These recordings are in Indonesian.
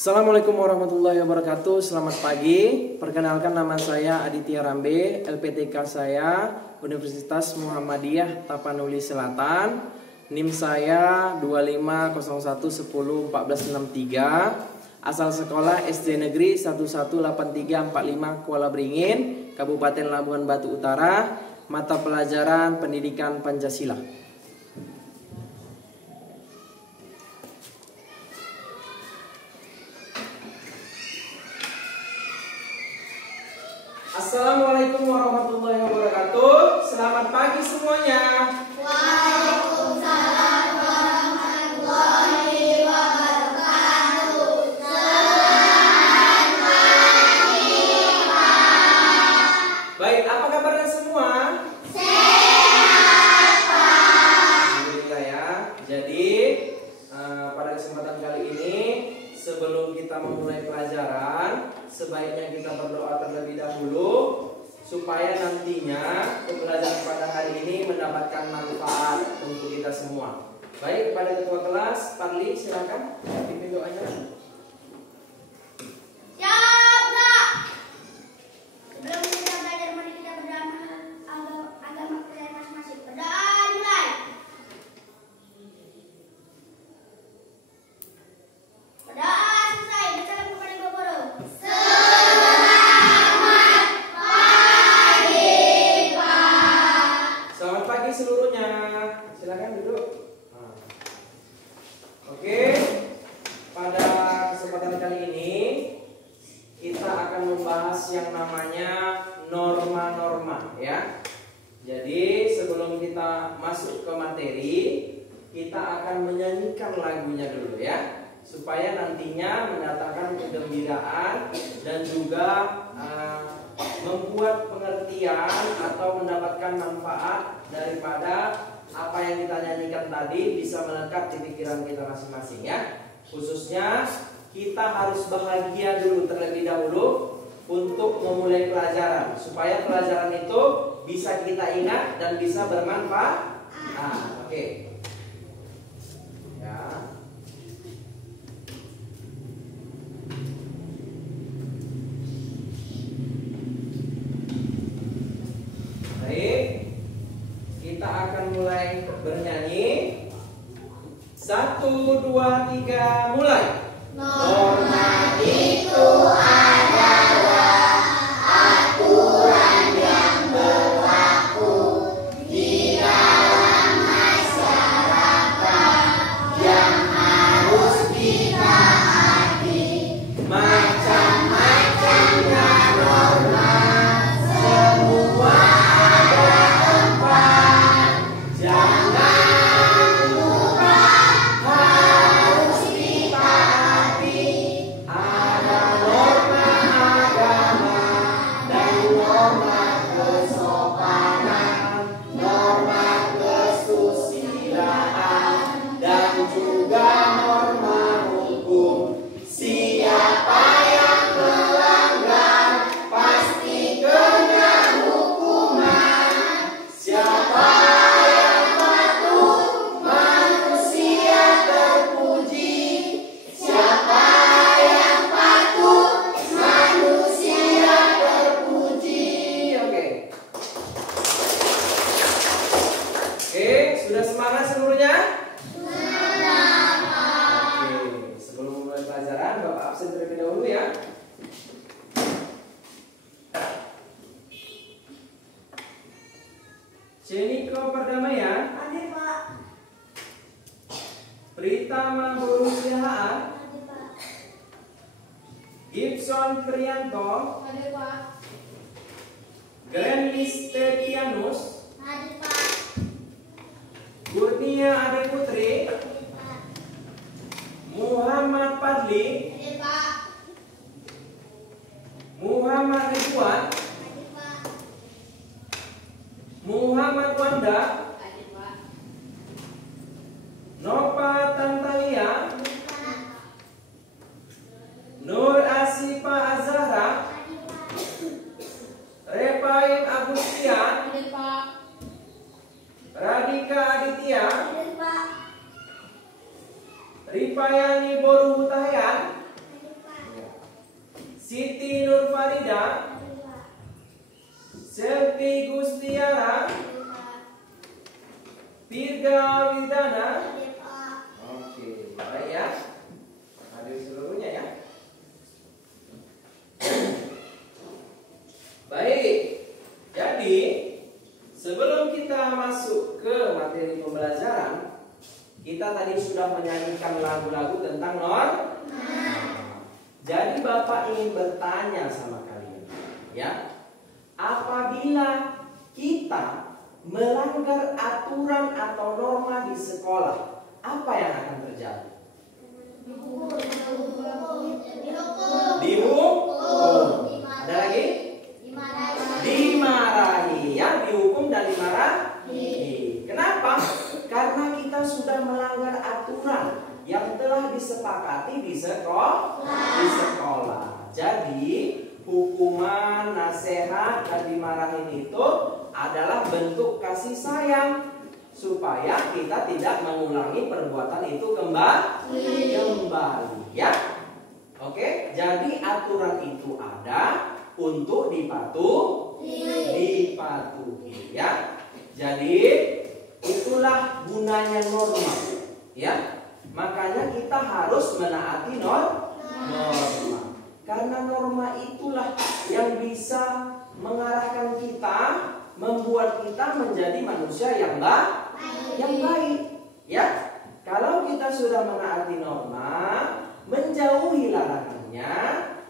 Assalamualaikum warahmatullahi wabarakatuh. Selamat pagi. Perkenalkan, nama saya Aditya Rambe. LPTK saya Universitas Muhammadiyah Tapanuli Selatan. NIM saya 2501101463. Asal sekolah SD Negeri 118345 Kuala Beringin, Kabupaten Labuhan Batu Utara. Mata pelajaran Pendidikan Pancasila. Assalamualaikum warahmatullahi wabarakatuh. Selamat pagi semuanya. Waalaikumsalam warahmatullahi wabarakatuh. Selamat pagi, Pak. Baik, apa kabarnya semua? Sehat, Pak. Alhamdulillah ya. Jadi pada kesempatan kali ini, sebelum kita memulai pelajaran, sebaiknya kita berdoa terlebih dahulu supaya nantinya pembelajaran pada hari ini mendapatkan manfaat untuk kita semua. Baik, kepada ketua kelas Parli, silakan pimpin doanya. Siap, Pak. Sebelum kita belajar, mari kita berdoa agama kita masing-masing. Berdoa mulai. Berdoa selesai. Bersalam kepada Ibu Guru. Selamat pagi seluruhnya. Silakan duduk. Oke. Pada kesempatan kali ini kita akan membahas yang namanya norma-norma ya. Jadi sebelum kita masuk ke materi, kita akan menyanyikan lagunya dulu ya, supaya nantinya mendatangkan kegembiraan dan juga membuat pengertian atau mendapatkan manfaat daripada apa yang kita nyanyikan tadi bisa melekat di pikiran kita masing-masing ya. Khususnya kita harus bahagia dulu terlebih dahulu untuk memulai pelajaran, supaya pelajaran itu bisa kita ingat dan bisa bermanfaat. Oke. Ya. Baik, kita akan mulai bernyanyi. 1, 2, 3, mulai. Norma itu adalah aturan yang berlaku di dalam masyarakat yang harus ditaati. Macam-macamnya norma, semua ada tempat. Jangan lupa harus ditaati. Ada norma agama dan norma kesopanan, norma kesusilaan, dan juga norma hukum. Siapa yang melanggar pasti kena hukuman. Siapa yang patuh manusia terpuji. Siapa yang patuh manusia terpuji. Oke. Oke, sudah semangat seluruhnya? Oke, sebelum mulai pelajaran, Bapak absen terlebih dahulu ya. Ceniko Perdamaian, Hadir, Pak. Pritama Borusihaan, Hadir, Pak. Gibson Prianto, Hadir, Pak. Glenn Listetianus, Hadir, Pak. Kurnia Ade Putri, Hadir, Pak. Muhammad Padli, Hadir, Pak. Muhammad Ridwan, Hadir, Pak. Muhammad Wanda, Hadir, Pak. Nova Tantalia, Hadir, Pak. Nur Asifa Azhara, Hadir, Pak. Repaim Agustian, Hadir, Pak. Radika Aditya, Hadir, Pak. Ripayani Boru Hutayan, Hadir, Tiga Widana. Hadir, Pak. Oke, baik ya. Hadir seluruhnya ya. Baik. Jadi, sebelum kita masuk ke materi pembelajaran, kita tadi sudah menyanyikan lagu-lagu tentang norma. Jadi Bapak ingin bertanya sama kalian, ya. Apabila kita melanggar aturan atau norma di sekolah, apa yang akan terjadi? Dihukum. Ada lagi? Dimarahi, ya, dihukum dan dimarahi. Kenapa? Karena kita sudah melanggar aturan yang telah disepakati di sekolah. Jadi hukuman, nasihat, dan dimarahin itu adalah bentuk kasih sayang supaya kita tidak mengulangi perbuatan itu kembali, ya. Oke, jadi aturan itu ada untuk dipatuhi, ya. Jadi itulah gunanya norma, ya. Makanya kita harus menaati norma. Karena norma itulah yang bisa mengarahkan kita, membuat kita menjadi manusia yang baik, ya. Kalau kita sudah menaati norma, menjauhi larangannya,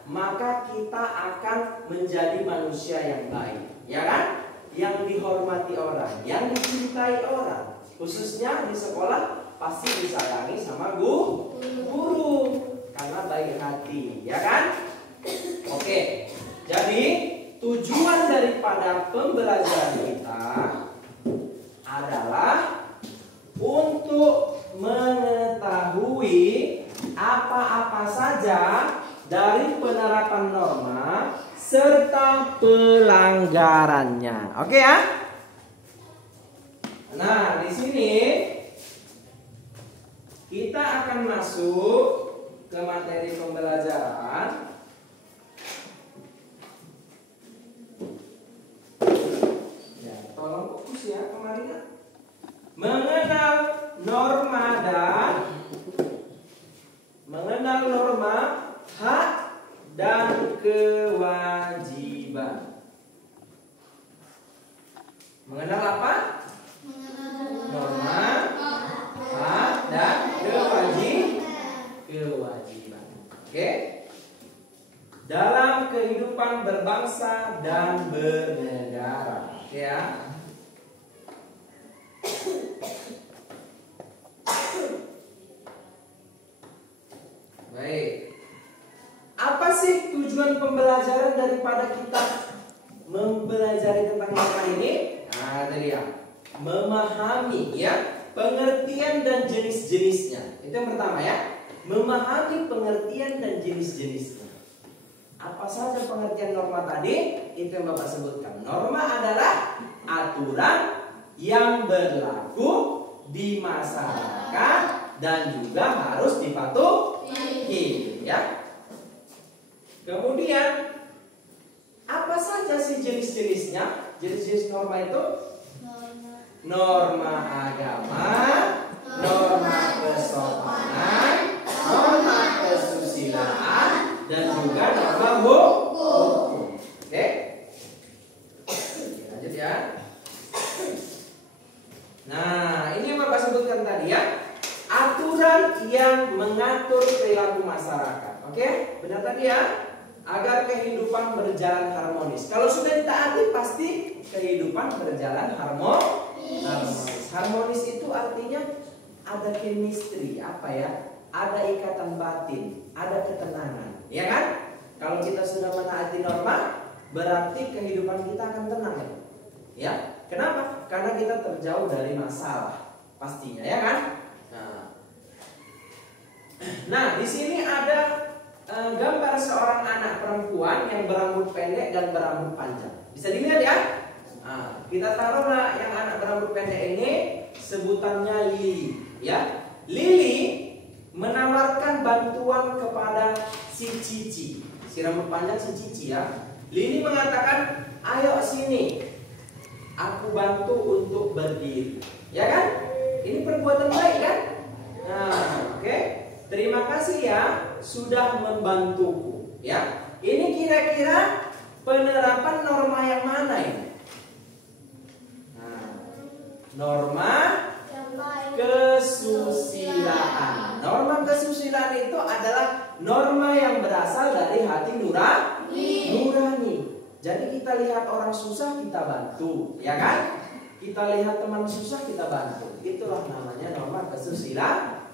maka kita akan menjadi manusia yang baik, ya kan? Yang dihormati orang, yang dicintai orang, khususnya di sekolah pasti disayangi sama guru karena baik hati, ya kan? Oke, jadi tujuan daripada pembelajaran kita adalah untuk mengetahui apa-apa saja dari penerapan norma serta pelanggarannya. Oke ya? Nah, di sini kita akan masuk ke materi pembelajaran. Ya, tolong fokus ya kemarin ya. Mengenal norma, hak dan kewajiban. Mengenal apa? Norma, hak dan kewajiban. Oke? Dalam kehidupan berbangsa dan bernegara. Oke ya? Baik. Apa sih tujuan pembelajaran daripada kita mempelajari tentang norma ini? Nah, tadi ya. Memahami ya pengertian dan jenis-jenisnya. Itu yang pertama ya. Memahami pengertian dan jenis-jenisnya. Apa saja pengertian norma tadi? Itu yang Bapak sebutkan. Norma adalah aturan yang berlaku di masyarakat dan juga harus dipatuhi, ya. Kemudian apa saja sih jenis-jenisnya? Jenis-jenis norma itu norma agama, norma kesopanan, norma kesusilaan, dan juga norma hukum. Oke? Lanjut ya. Nah, ini yang Bapak sebutkan tadi ya. Aturan yang mengatur perilaku masyarakat. Oke? Benar tadi ya? Agar kehidupan berjalan harmonis. Kalau sudah ditaati pasti kehidupan berjalan harmonis. Harmonis itu artinya ada chemistry, apa ya? Ada ikatan batin, ada ketenangan, ya kan? Kalau kita sudah menaati norma, berarti kehidupan kita akan tenang ya. Ya, kenapa? Karena kita terjauh dari masalah, pastinya, ya kan? Nah, di sini ada gambar seorang anak perempuan yang berambut pendek dan berambut panjang. Bisa dilihat ya? Nah, kita taruhlah yang anak berambut pendek ini sebutannya Lili, ya. Lili menawarkan bantuan kepada si Cici, si rambut panjang si Cici ya. Lili mengatakan, "Ayo sini, aku bantu untuk berdiri." Ya kan? Ini perbuatan baik kan? Nah, oke. Terima kasih ya sudah membantuku. Ya, ini kira-kira penerapan norma yang mana ini? Nah, norma kesusilaan. Norma kesusilaan itu adalah norma yang berasal dari hati nurani. Jadi kita lihat orang susah kita bantu, ya kan? Kita lihat teman susah kita bantu. Itulah namanya norma kesusilaan.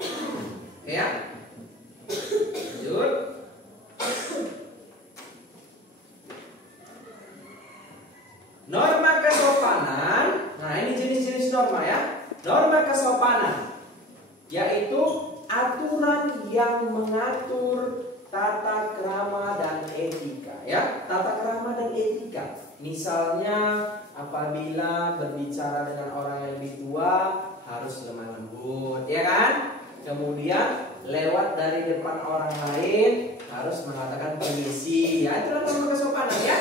Ya. Lanjut. Norma kesopanan. Nah, ini jenis-jenis norma ya. Norma kesopanan yaitu aturan yang mengatur tata krama dan etika ya. Tata krama dan etika. Misalnya apabila berbicara dengan orang yang lebih tua harus lemah lembut, ya kan? Kemudian lewat dari depan orang lain harus mengatakan permisi, ya itulah norma kesopanan ya.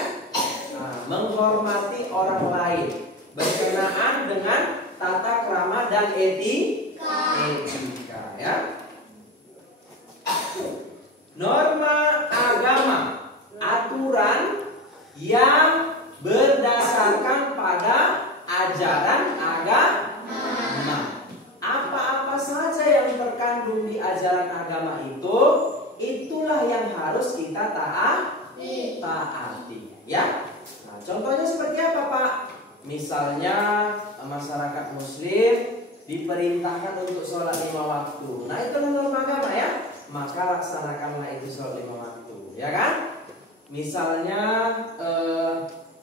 Nah, menghormati orang lain berkenaan dengan tata krama dan etika ya. Norma agama, aturan yang berdasarkan pada ajaran agama. Apa-apa saja yang terkandung di ajaran agama itu, itulah yang harus kita taati ya. Nah, contohnya seperti apa Pak? Misalnya masyarakat muslim diperintahkan untuk sholat 5 waktu. Nah, itulah norma agama ya. Maka laksanakanlah itu sholat 5 waktu, ya kan? Misalnya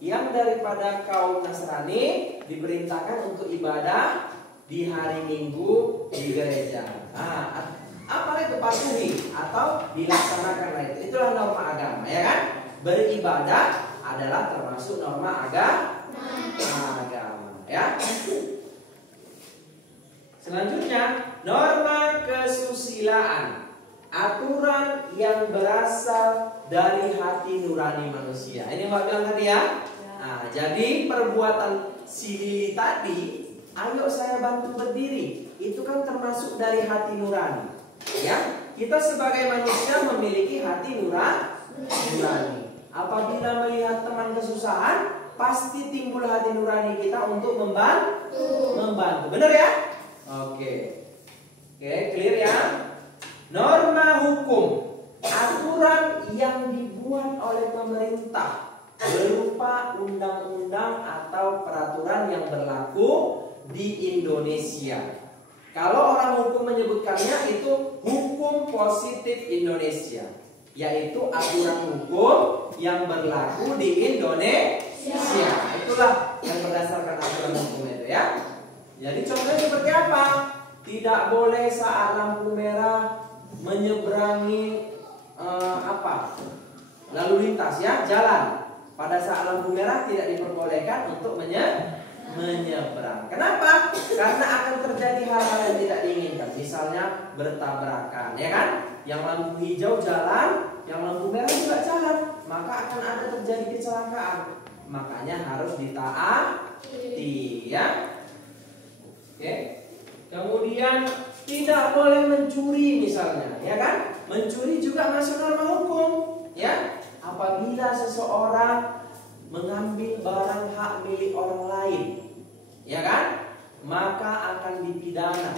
yang daripada kaum Nasrani diperintahkan untuk ibadah di hari Minggu di gereja. Nah, apa itu patuhi atau dilaksanakanlah itu. Itulah norma agama, ya kan? Beribadah adalah termasuk norma agama, ya. Selanjutnya, norma kesusilaan. Aturan yang berasal dari hati nurani manusia. Ini Mbak bilang tadi ya. Nah, jadi perbuatan si Lili tadi, ayo saya bantu berdiri, itu kan termasuk dari hati nurani. Ya, kita sebagai manusia memiliki hati nurani. Apabila melihat teman kesusahan, pasti timbul hati nurani kita untuk membantu. Benar ya? Oke, clear ya? Norma hukum, aturan yang dibuat oleh pemerintah berupa undang-undang atau peraturan yang berlaku di Indonesia. Kalau orang hukum menyebutkannya itu hukum positif Indonesia, yaitu aturan hukum yang berlaku di Indonesia. Itulah yang berdasarkan aturan hukum itu ya. Jadi contohnya seperti apa? Tidak boleh saat lampu merah menyeberangi lalu lintas ya, jalan. Pada saat lampu merah tidak diperbolehkan untuk menyeberang. Kenapa? Karena akan terjadi hal-hal yang tidak diinginkan. Misalnya bertabrakan, ya kan? Yang lampu hijau jalan, yang lampu merah juga jalan, maka akan ada terjadi kecelakaan. Makanya harus ditaati, ya. Oke. Kemudian tidak boleh mencuri misalnya, ya kan? Mencuri juga masuk norma hukum, ya. Apabila seseorang mengambil barang hak milik orang lain, ya kan? Maka akan dipidana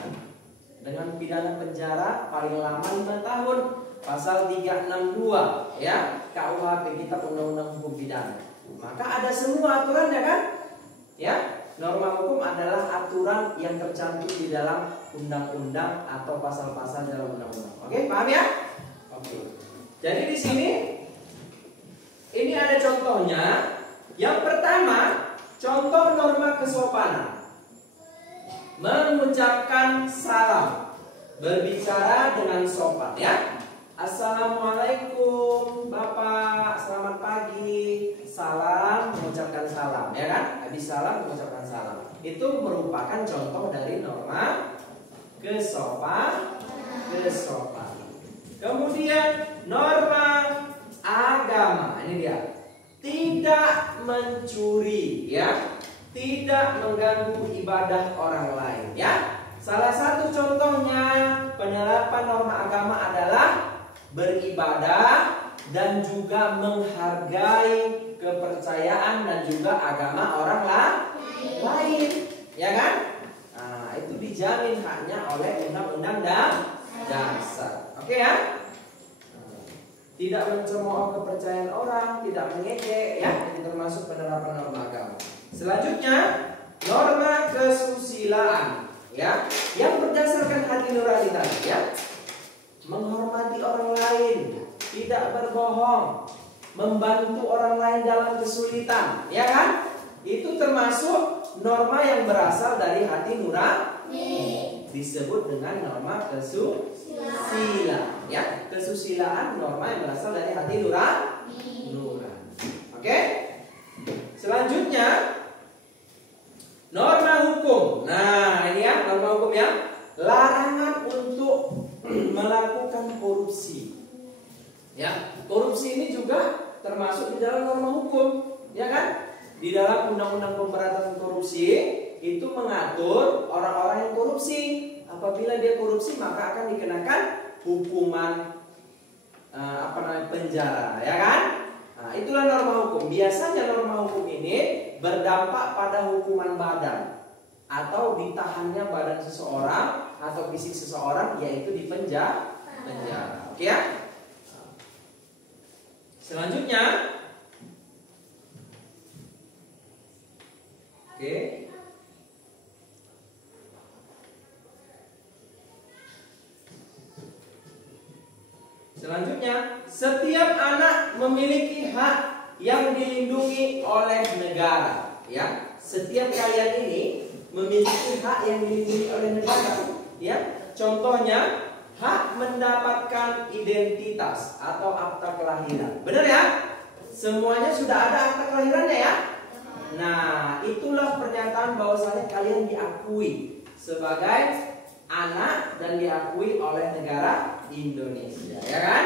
dengan pidana penjara paling lama 5 tahun. Pasal 362 ya, KUHP kita Undang-Undang Hukum Pidana. Maka ada semua aturan ya kan? Ya. Norma hukum adalah aturan yang tercantum di dalam undang-undang atau pasal-pasal dalam undang-undang. Oke, paham ya? Oke. Jadi di sini ini ada contohnya. Yang pertama, contoh norma kesopanan. Mengucapkan salam, berbicara dengan sopan ya. Assalamualaikum Bapak, selamat pagi. Salam, mengucapkan salam, ya kan? Habis salam, mengucapkan salam. Itu merupakan contoh dari norma kesopanan. Kemudian norma agama, ini dia. Tidak mencuri, ya. Tidak mengganggu ibadah orang lain, ya. salah satu contohnya penerapan norma agama adalah beribadah dan juga menghargai kepercayaan dan juga agama orang lain, ya kan? Nah, itu dijamin haknya oleh undang-undang dasar. Oke ya? Tidak mencemooh kepercayaan orang, tidak mengejek, ya, itu termasuk penerapan norma agama. Selanjutnya, norma kesusilaan, ya, yang berdasarkan hati nurani tadi, ya, menghormati orang lain, tidak berbohong, membantu orang lain dalam kesulitan, ya kan? Itu termasuk norma yang berasal dari hati nurani, disebut dengan norma kesusilaan, ya. Kesusilaan norma yang berasal dari hati nurani. Oke? Selanjutnya, norma hukum. Nah, ini ya norma hukum ya. Larangan untuk melakukan korupsi. Ya, korupsi ini juga termasuk di dalam norma hukum, ya kan? Di dalam Undang-Undang Pemberantasan Korupsi itu mengatur orang-orang yang korupsi. Apabila dia korupsi maka akan dikenakan hukuman penjara, ya kan? Nah, itulah norma hukum. Biasanya norma hukum ini berdampak pada hukuman badan atau ditahannya badan seseorang atau fisik seseorang, yaitu di penjara. Oke ya? Selanjutnya, oke. Selanjutnya, setiap anak memiliki hak yang dilindungi oleh negara, ya. Setiap kalian ini memiliki hak yang dilindungi oleh negara, ya. Contohnya, hak mendapatkan identitas atau akta kelahiran. Benar ya? Semuanya sudah ada akta kelahirannya ya? Nah, itulah pernyataan bahwasanya kalian diakui sebagai anak dan diakui oleh negara Indonesia, ya kan?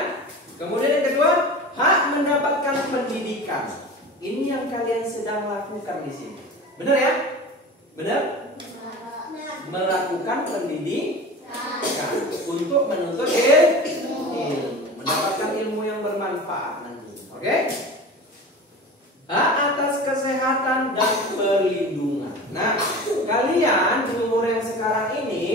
Kemudian yang kedua, hak mendapatkan pendidikan. Ini yang kalian sedang lakukan di sini. Benar ya? Benar? Melakukan pendidikan untuk menuntut ilmu, mendapatkan ilmu yang bermanfaat nanti. Oke? Hak atas kesehatan dan perlindungan. Nah, kalian di umur yang sekarang ini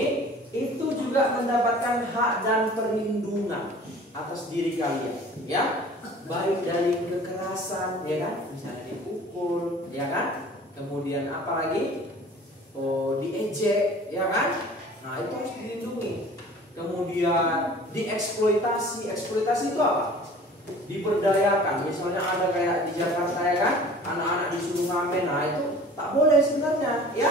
itu juga mendapatkan hak dan perlindungan atas diri kalian, ya, baik dari kekerasan, ya kan, misalnya dipukul, ya kan, kemudian apa lagi, diejek, ya kan, nah itu harus dilindungi. Kemudian dieksploitasi, eksploitasi itu apa? Diberdayakan, misalnya ada kayak di Jakarta, ya kan, anak-anak disuruh ngamen, nah itu tak boleh sebenarnya, ya,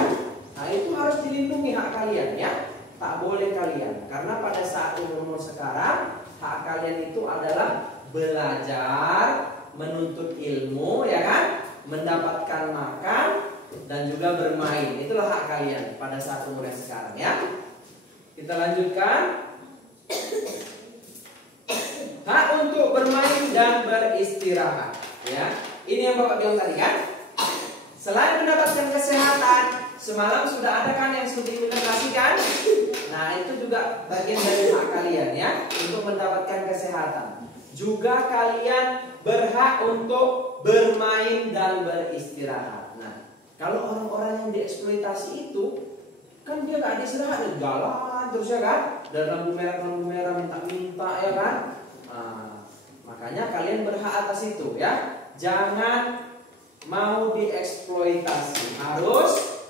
nah itu harus dilindungi hak kalian, ya. Tak boleh kalian, karena pada saat umur sekarang hak kalian itu adalah belajar, menuntut ilmu, ya kan, mendapatkan makan dan juga bermain. Itulah hak kalian pada saat umur sekarang, ya. Kita lanjutkan. Hak untuk bermain dan beristirahat, ya. Ini yang Bapak bilang tadi kan. Selain mendapatkan kesehatan, semalam sudah ada kan yang sudah diimplementasikan. Nah, itu juga bagian dari hak kalian, ya, untuk mendapatkan kesehatan. Juga kalian berhak untuk bermain dan beristirahat. Nah, kalau orang-orang yang dieksploitasi itu kan dia gak istirahat, jalan terus, ya kan, dan lampu merah minta-minta, ya kan. Nah, makanya kalian berhak atas itu, ya. Jangan mau dieksploitasi. Harus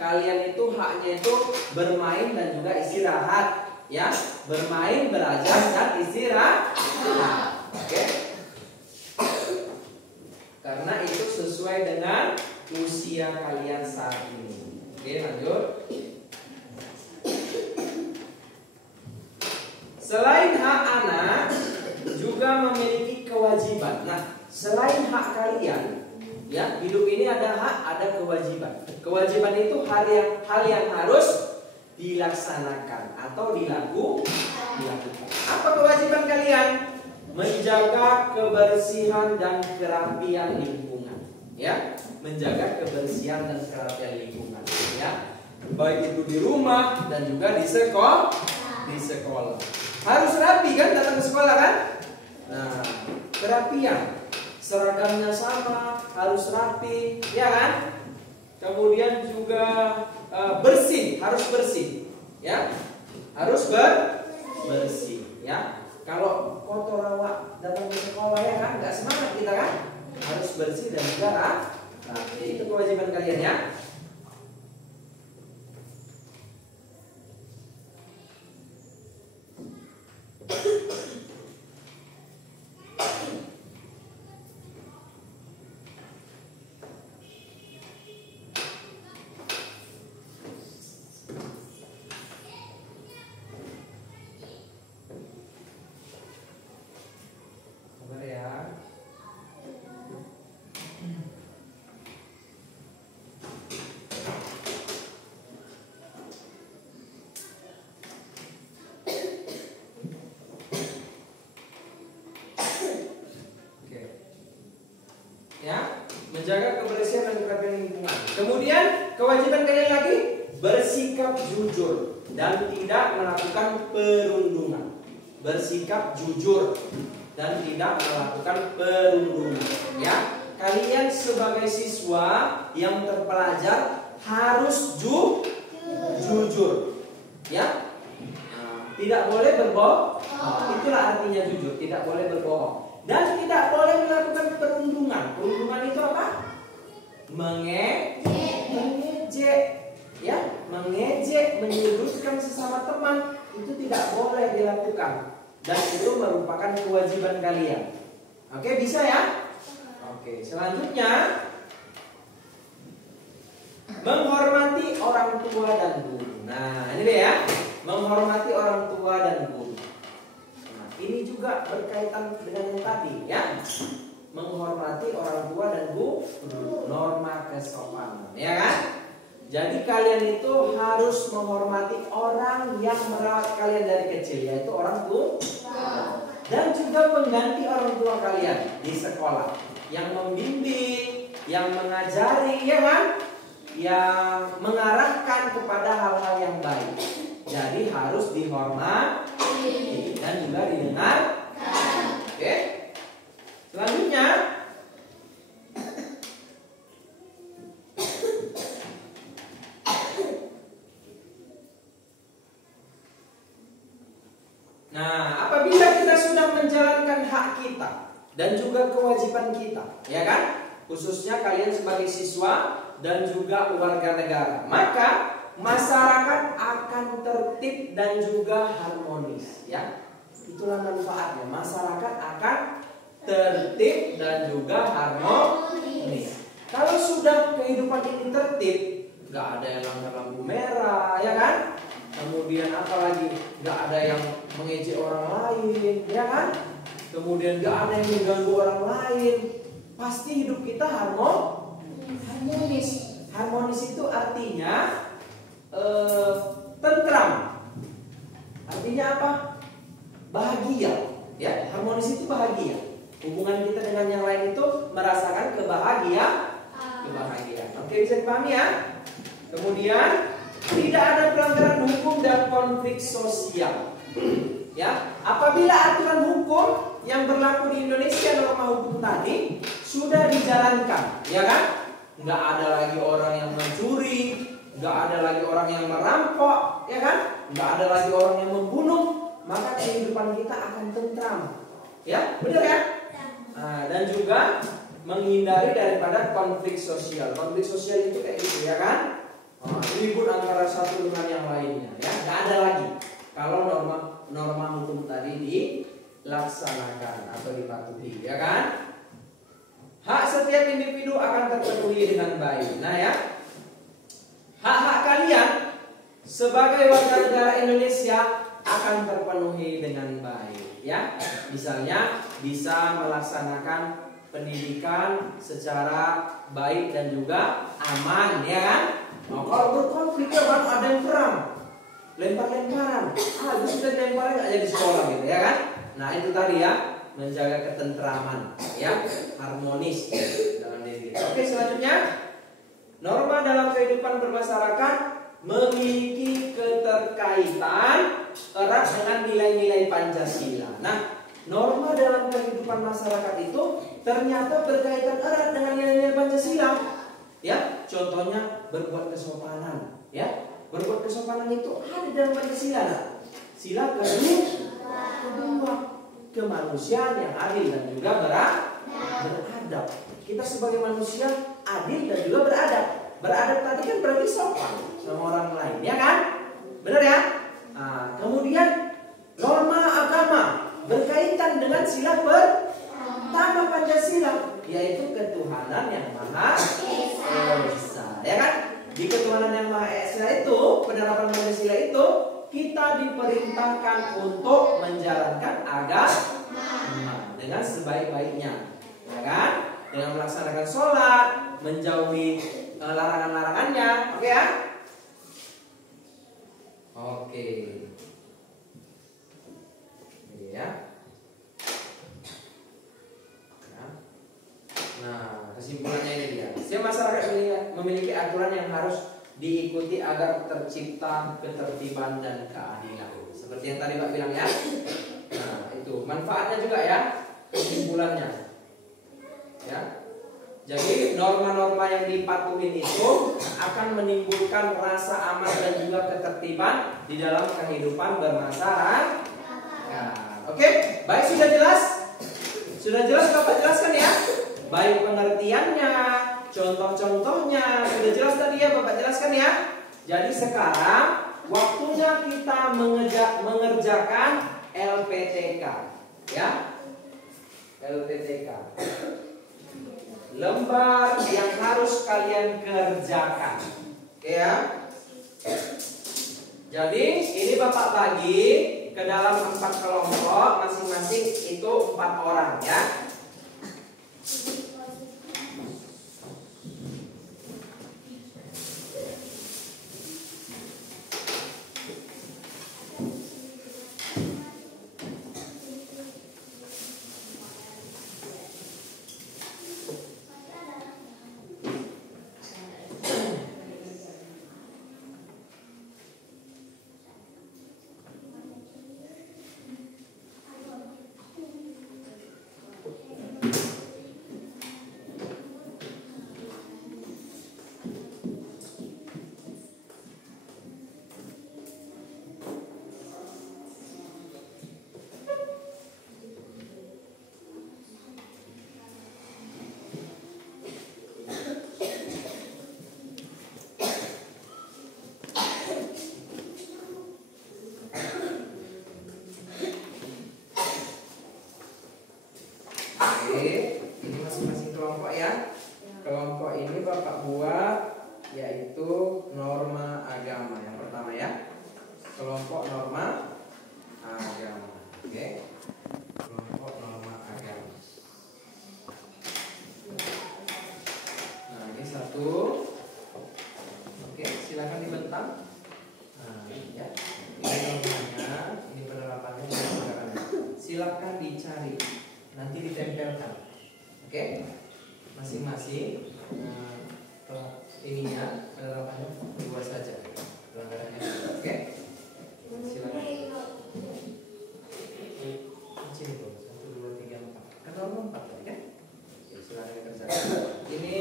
kalian itu haknya itu bermain dan juga istirahat, ya. Bermain, belajar dan istirahat. Oke. Karena itu sesuai dengan usia kalian saat ini. Oke, lanjut. Selain hak anak juga memiliki kewajiban. Nah, selain hak kalian, ya, hidup ini ada hak, ada kewajiban. Kewajiban itu hal yang harus dilaksanakan atau dilakukan. Apa kewajiban kalian? Menjaga kebersihan dan kerapian lingkungan, ya. Menjaga kebersihan dan kerapian lingkungan, ya. baik itu di rumah dan juga di sekolah. Harus rapi kan datang ke sekolah kan? Nah, kerapian, seragamnya sama, harus rapi, ya kan? Kemudian juga bersih, harus bersih, ya, harus bersih, ya. Kalau kotor awak datang ke sekolah ya kan, nggak semangat kita kan? Harus bersih dan juga rapi. Itu kewajiban kalian ya. Sabar ya. Oke. Ya, menjaga kebersihan dan kerapian lingkungan. Kemudian kewajiban kalian lagi bersikap jujur dan tidak melakukan perundungan. Bersikap jujur dan tidak melakukan perundungan. Ya, kalian sebagai siswa yang terpelajar harus jujur. Ya, tidak boleh berbohong. Itulah artinya jujur. Tidak boleh berbohong dan tidak boleh melakukan perundungan. Perundungan itu apa? Mengejek, ya, mengejek, menyudutkan sesama teman itu tidak boleh dilakukan dan itu merupakan kewajiban kalian. Oke, bisa ya? Oke, selanjutnya menghormati orang tua dan guru. Nah, ini dia ya, menghormati orang tua dan guru. Nah, ini juga berkaitan dengan yang tadi ya. Menghormati orang tua dan guru, norma kesopanan, ya kan? Jadi kalian itu harus menghormati orang yang merawat kalian dari kecil, yaitu orang tua, dan juga mengganti orang tua kalian di sekolah, yang membimbing, yang mengajari, ya kan? Yang mengarahkan kepada hal-hal yang baik. Jadi harus dihormati dan juga didengar. Oke. Selanjutnya, nah, apabila kita sudah menjalankan hak kita dan juga kewajiban kita, ya kan? Khususnya kalian sebagai siswa dan juga warga negara, maka masyarakat akan tertib dan juga harmonis, ya. Itulah manfaatnya. Masyarakat akan tertib dan juga harmonis. Kalau sudah kehidupan ini tertib, nggak ada yang langgar lampu merah, ya kan? Kemudian apalagi nggak ada yang mengejek orang lain, ya kan? Kemudian nggak ada yang mengganggu orang lain. Pasti hidup kita harmonis. Harmonis itu artinya tentram. Artinya apa? Bahagia. Ya, harmonis itu bahagia. Hubungan kita dengan yang lain itu merasakan kebahagiaan. Oke, bisa dipahami ya? Kemudian tidak ada pelanggaran hukum dan konflik sosial. Ya, apabila aturan hukum yang berlaku di Indonesia, norma hukum tadi sudah dijalankan, ya kan? Nggak ada lagi orang yang mencuri, nggak ada lagi orang yang merampok, ya kan? Nggak ada lagi orang yang membunuh, maka kehidupan kita akan tentram. Ya, benar ya? Nah, dan juga menghindari daripada konflik sosial. Konflik sosial itu kayak gitu, ya kan? Ribut antara satu dengan yang lainnya, ya. Nggak ada lagi kalau norma hukum tadi dilaksanakan atau dipatuhi, ya kan? Hak setiap individu akan terpenuhi dengan baik. Nah ya, hak-hak kalian sebagai warga negara Indonesia akan terpenuhi dengan baik, ya. Misalnya bisa melaksanakan pendidikan secara baik dan juga aman, ya kan? Nah, kalau berkonflik ya kan ada yang perang, lempar-lemparan, itu sudah lemparan nggak jadi sekolah gitu, ya kan? Nah itu tadi ya, menjaga ketentraman, ya, harmonis dalam diri kita. Oke, selanjutnya norma dalam kehidupan bermasyarakat memiliki keterkaitan erat dengan nilai-nilai Pancasila. Nah, norma dalam kehidupan masyarakat itu ternyata berkaitan erat dengan nilai-nilai Pancasila. Ya, contohnya berbuat kesopanan. Ya, berbuat kesopanan itu ada dalam Pancasila. Nah, sila kedua, kemanusiaan yang adil dan juga beradab. Kita sebagai manusia adil dan juga beradab. Beradab tadi kan berarti sopan sama orang lain, ya kan? Benar ya? Nah, kemudian norma agama berkaitan dengan sila pertama Pancasila, yaitu ketuhanan yang Maha Esa. Ya kan? Di ketuhanan yang Maha Esa itu, penerapan Pancasila itu, kita diperintahkan untuk menjalankan agama dengan sebaik-baiknya, ya kan? Dengan melaksanakan sholat, menjauhi larangan-larangannya, oke ya? Oke. Ini ya. Nah, kesimpulannya ini dia. Setiap masyarakat memiliki aturan yang harus diikuti agar tercipta ketertiban dan keadilan. Seperti yang tadi Pak bilang ya. Nah, itu manfaatnya juga ya. Kesimpulannya. Ya. Jadi norma-norma yang dipatuhi itu akan menimbulkan rasa aman dan juga ketertiban di dalam kehidupan bermasyarakat. Oke, baik, sudah jelas? Sudah jelas Bapak jelaskan ya? Baik pengertiannya, contoh-contohnya, sudah jelas tadi ya Bapak jelaskan ya? Jadi sekarang waktunya kita mengerjakan LPTK, ya? LPTK. Lembar yang harus kalian kerjakan, ya. Jadi ini Bapak bagi ke dalam 4 kelompok, masing-masing itu 4 orang ya. Ini masing-masing kelompok ya. Kelompok ini Bapak buat yaitu norma agama yang pertama ya. Kelompok norma agama. Oke. Kelompok norma agama. Nah, ini satu. Oke, silakan dibentang. Nah, ya. Ini normanya, ini penerapannya, silakan dicari. Nanti ditempelkan, oke? Masing-masing ininya penerapannya 2 saja, pelanggarannya, oke? Silakan. Sini tuh, 1, 2, 3, 4. Kan nomor 4 tadi kan? Oke, silakan dikerjakan. Ini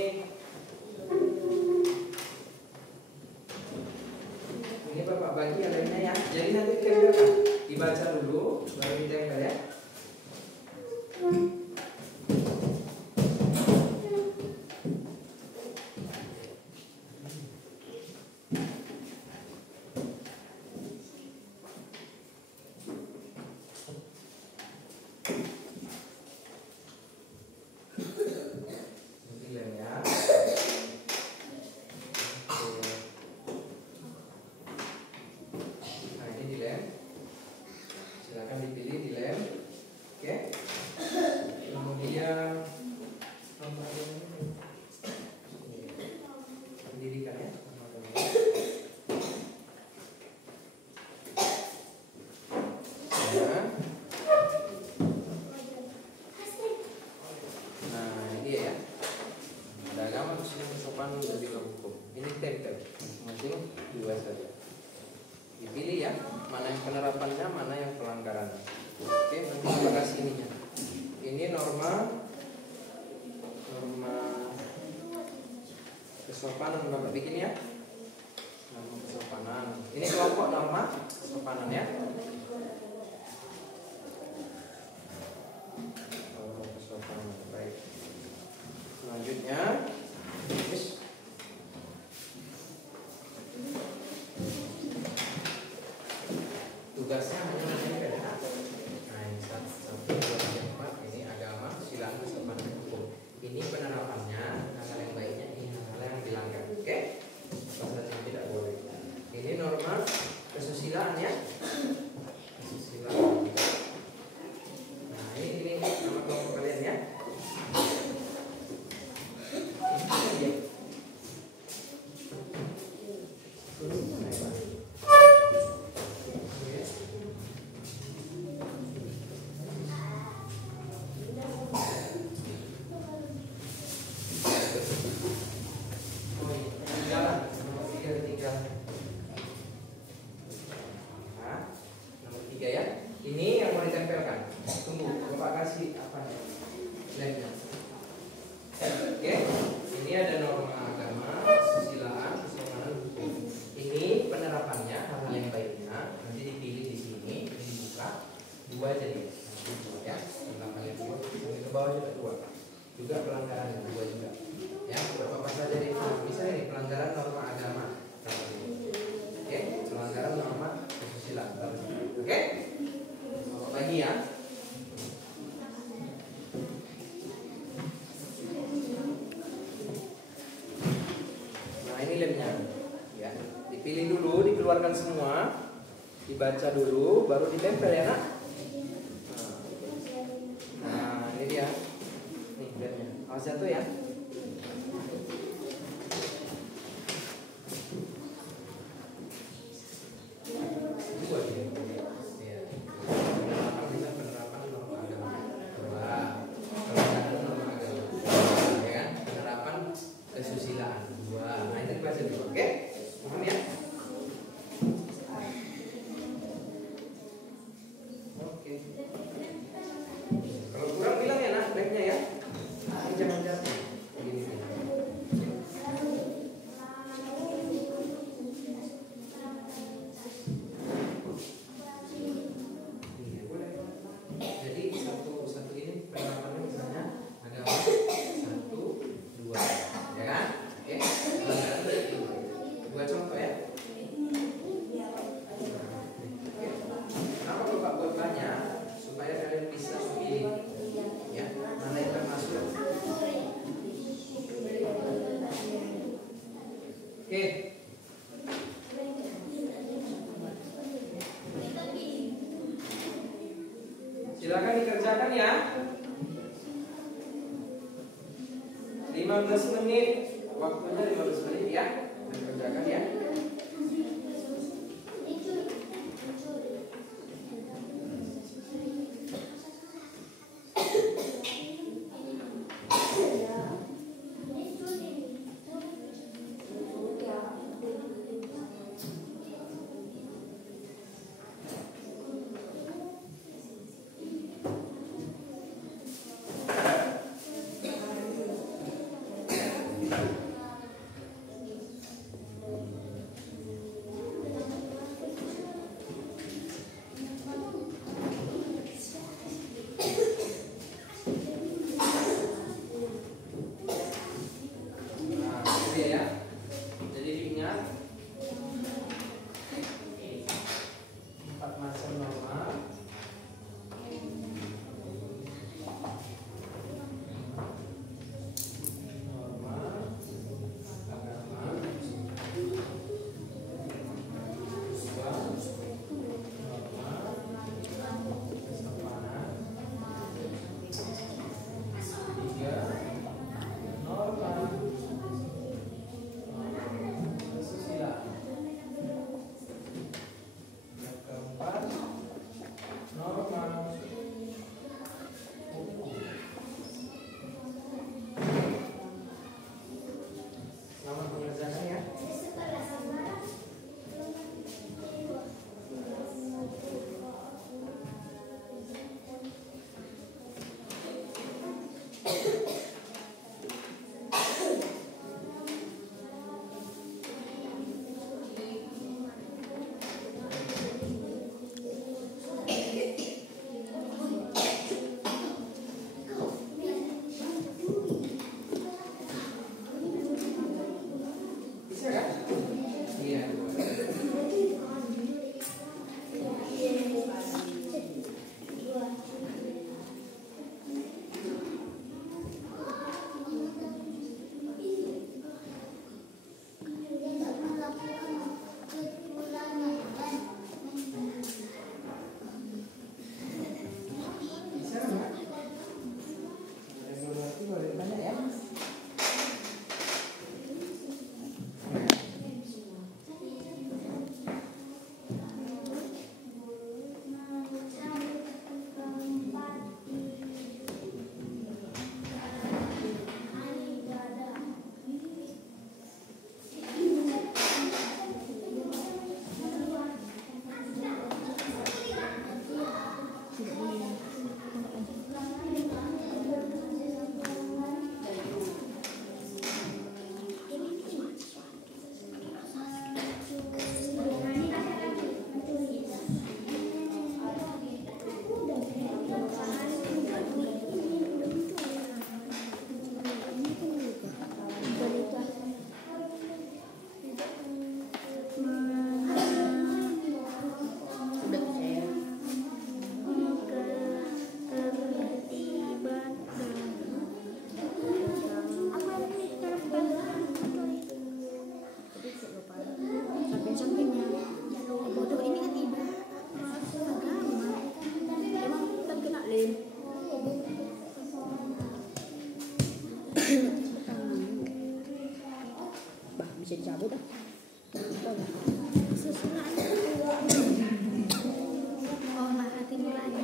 Bapak bagi yang lainnya ya. Jadi nanti ditempelkan, dibaca dulu, baru ditempel ya. Ini tempel masing-masing 2 saja. mana yang penerapannya, mana yang pelanggarannya. Oke, nanti kita kasih ininya. Ini norma kesopanan Bapak bikin ya. Norma kesopanan. Ini kelompok norma kesopanan ya. Norma kesopanan. Baik. Selanjutnya, tugasnya hanya ini kan. Nah, ini 1, 2, 3, 4. Ini agama, silang, kesopanan, hukum. Ini penerapannya, hal yang baiknya, ini hal yang dilanggar. Oke? Pasal yang tidak boleh. Ini norma kesusilaan ya. Kesusilaan. Nah, ini nama kelompok kalian ya. Juga pelanggaran dua juga. Ya, berapa pasal jadi? Misalnya ini pelanggaran norma agama. Oke, pelanggaran norma kesusilaan. Oke? Lagi ya. Nah, ini lemnya. Ya, dipilih dulu, dikeluarkan semua, dibaca dulu, baru ditempel ya, Nak. Nah, ini dia. Nih, lihatnya. Awas jatuh ya. Dua dia. Ya. Penerapan norma agama. Dua. Penerapan norma agama. Ya kan? Penerapan kesusilaan. Dua. Nah, itu dibaca dulu. Oke? Paham ya? Oke. Kalau kurang bilang ya, Nak, baiknya ya. Jangan jatuh. Begini. Iya, boleh. Jadi satu ini penerapannya misalnya agama 1, 2, ya kan? Oke. Dua contoh ya. Kenapa Bapak buat banyak? Supaya kalian bisa memilih ya mana yang termasuk. Oke. Silakan dikerjakan ya. 15 menit. Waktunya 15 menit ya. Dikerjakan ya. bisa dicabut ah. Susunan. Oh, nah hati mulanya.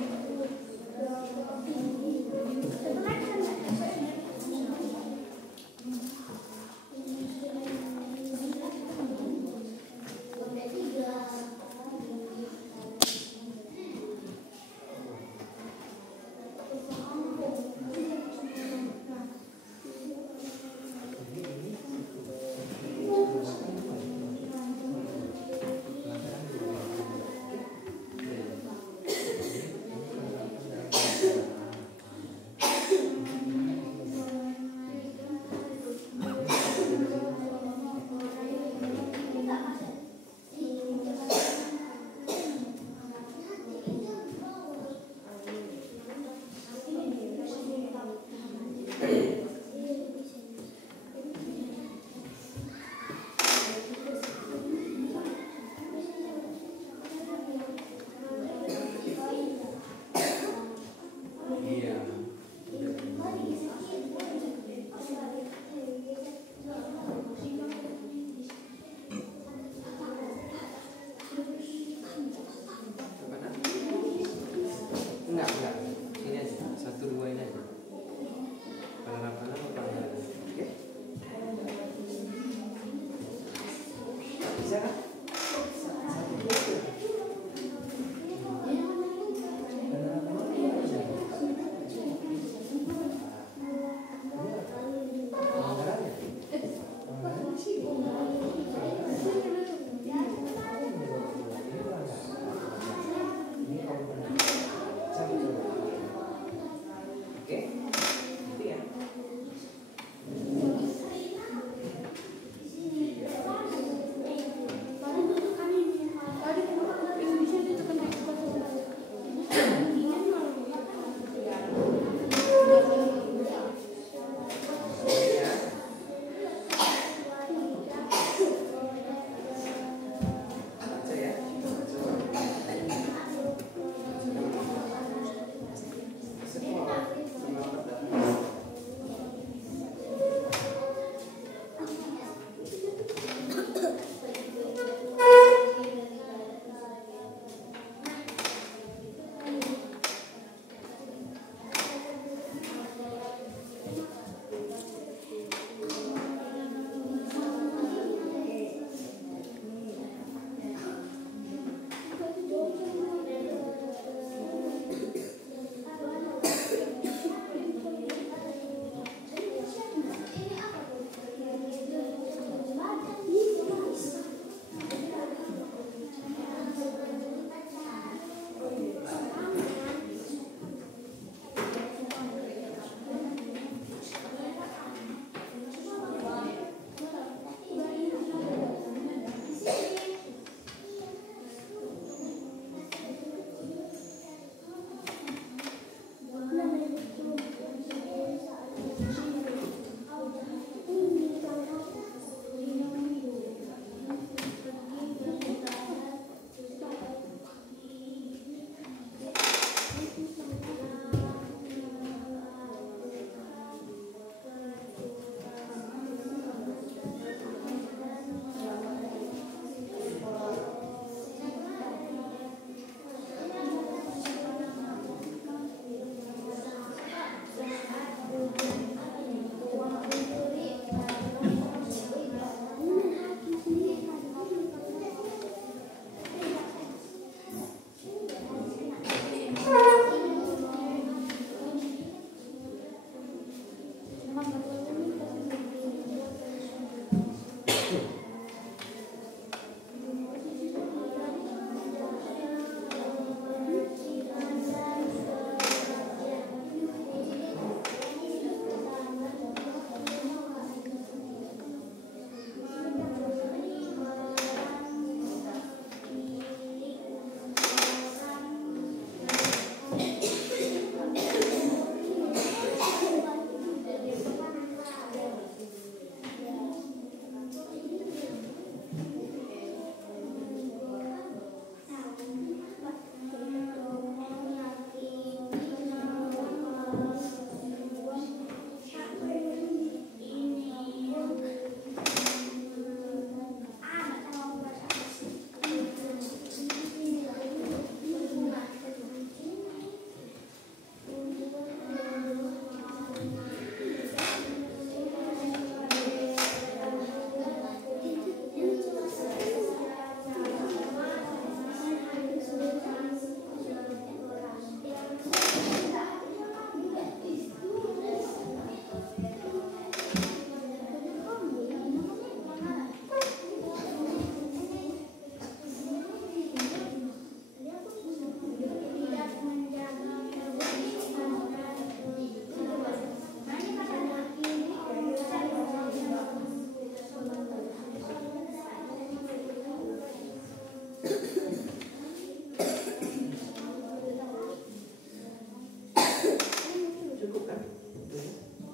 kan?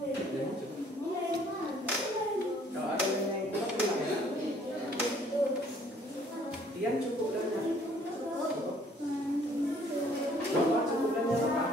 Lemnya cukup. Kalau ada lemnya yang kurang bilang ya. Tian cukup lemnya. Cukup. Bapak cukup lemnya Bapak.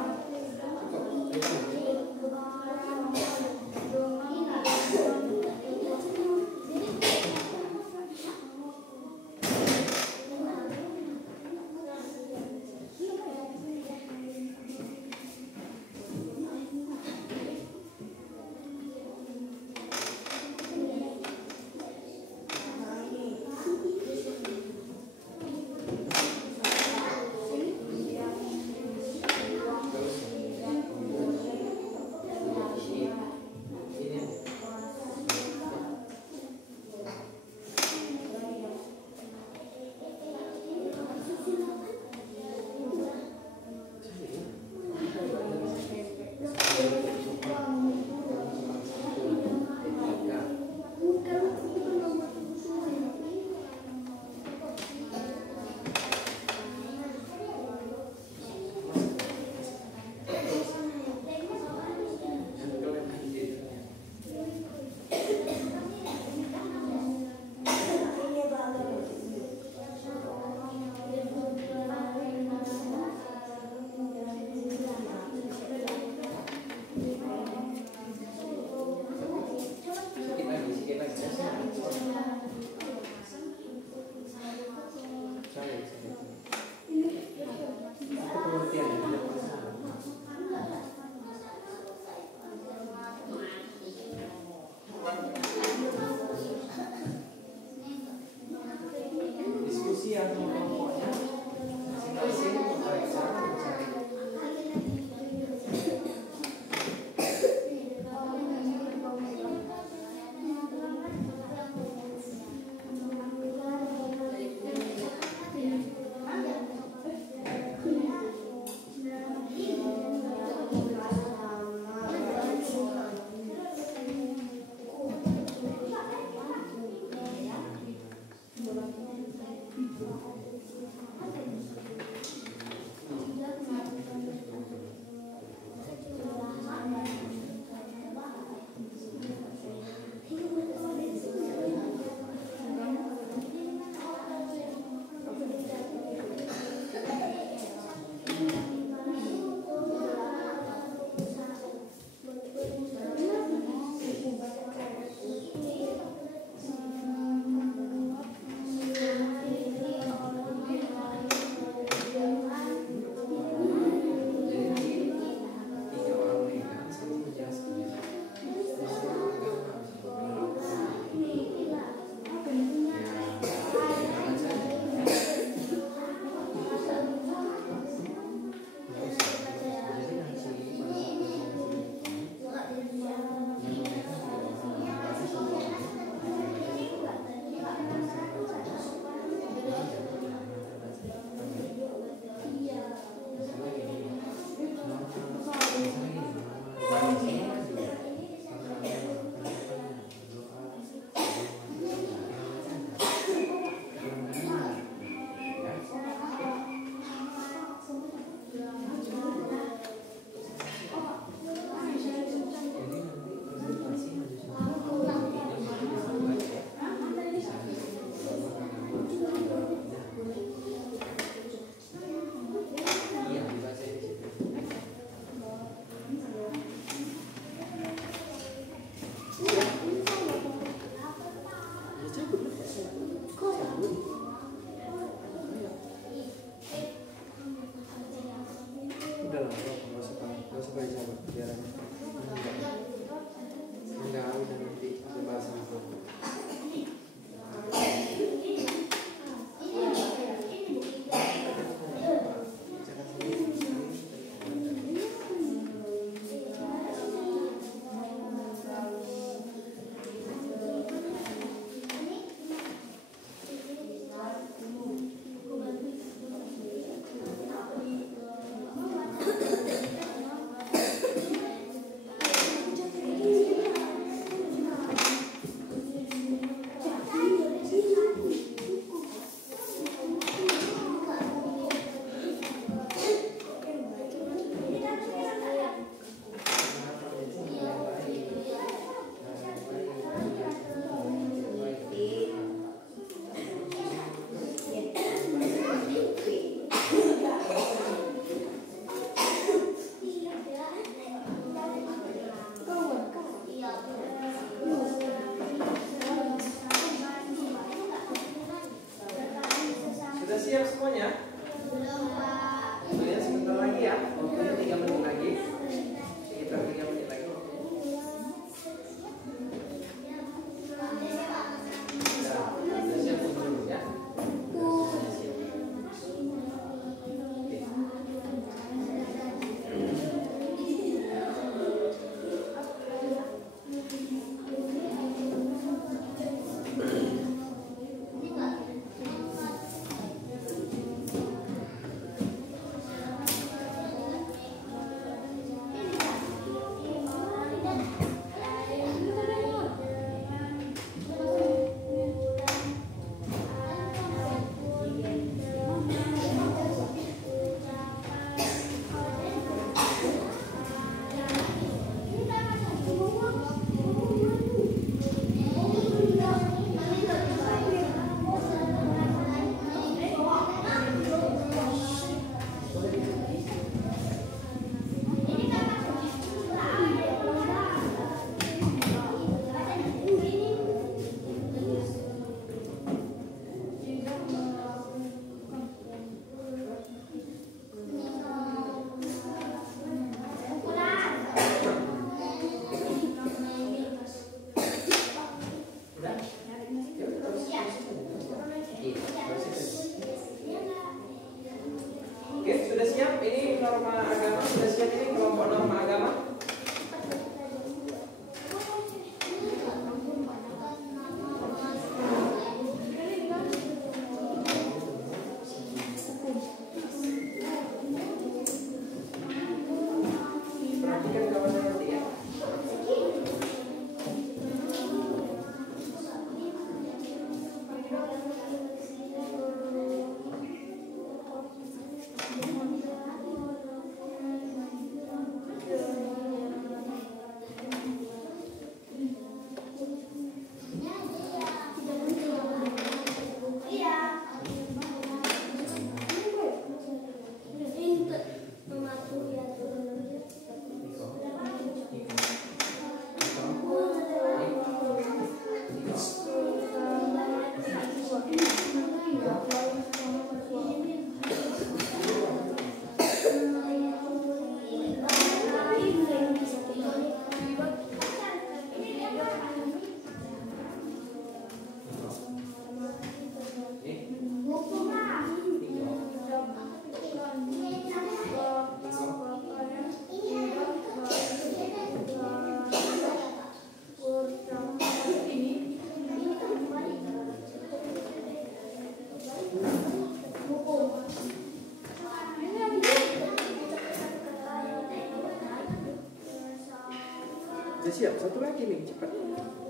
Sudah siap? Satu lagi nih, cepat.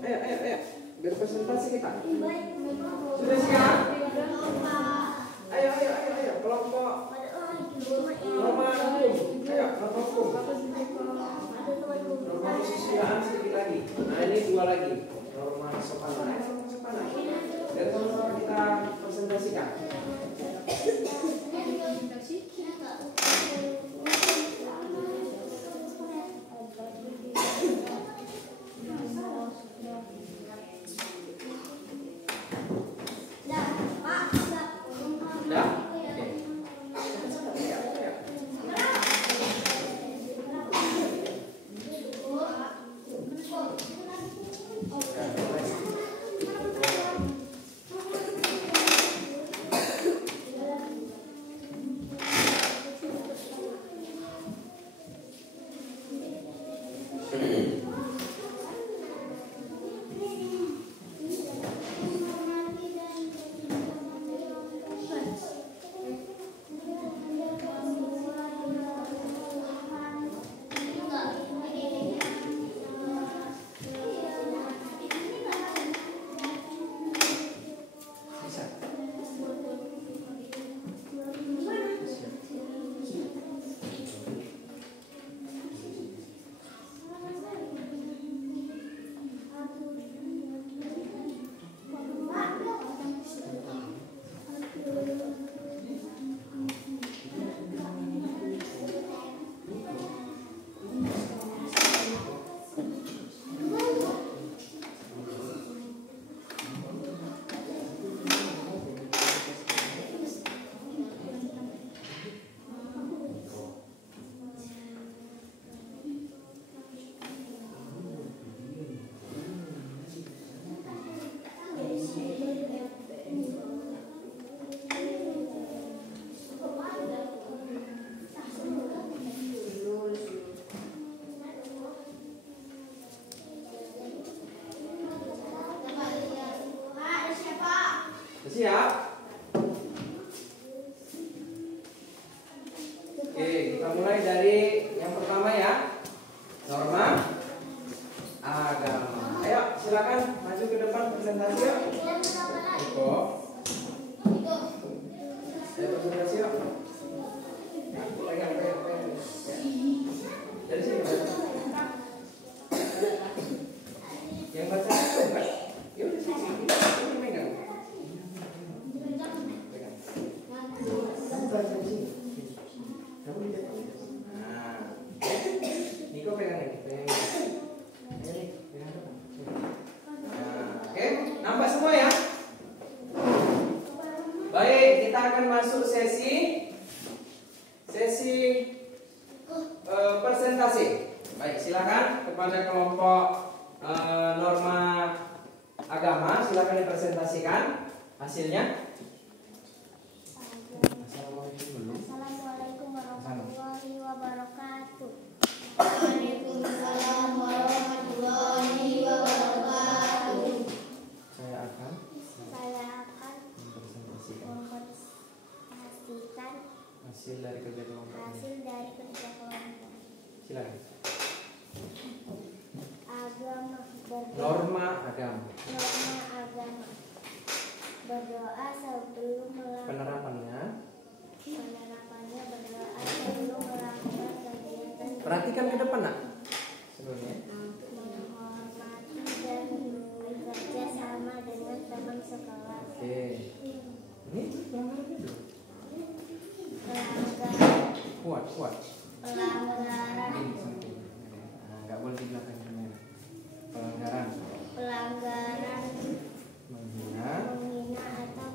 Ayo. Biar presentasi kita. Sudah siap? Ayo. Kelompok norma hukum. Ayo, norma hukum. Norma kesusilaan sedikit lagi. Nah, ini 2 lagi. Norma sopan. Dan sama-sama kita presentasikan. Siap? Oke, kita mulai dari yang pertama ya. Norma agama. Ayo, silakan maju ke depan presentasi yuk. Iko. Ayo presentasi yuk. Pegang. Dari sini. Yang baca bukan? Ya udah sini. Pegang. Niko pegang ini. Oke, nampak semua ya. Baik, kita akan masuk sesi presentasi. Baik, silakan kepada kelompok norma agama, silakan dipresentasikan hasilnya. Assalamualaikum warahmatullahi wabarakatuh. Waalaikumsalam warahmatullahi wabarakatuh. Saya akan mempresentasikan hasil dari kerja kelompok. Silakan. Norma agama. Berdoa sebelum melakukan Penerapannya berdoa sebelum melakukan kegiatan. Perhatikan ke depan nak. Sebelumnya. Menghormati dan bekerja sama dengan teman sekelas. Oke. Ini pelanggarannya dulu. Kuat. Pelanggaran. Ini samping. Nah, nggak boleh di belakang kamera. Pelanggaran. Menghina Atau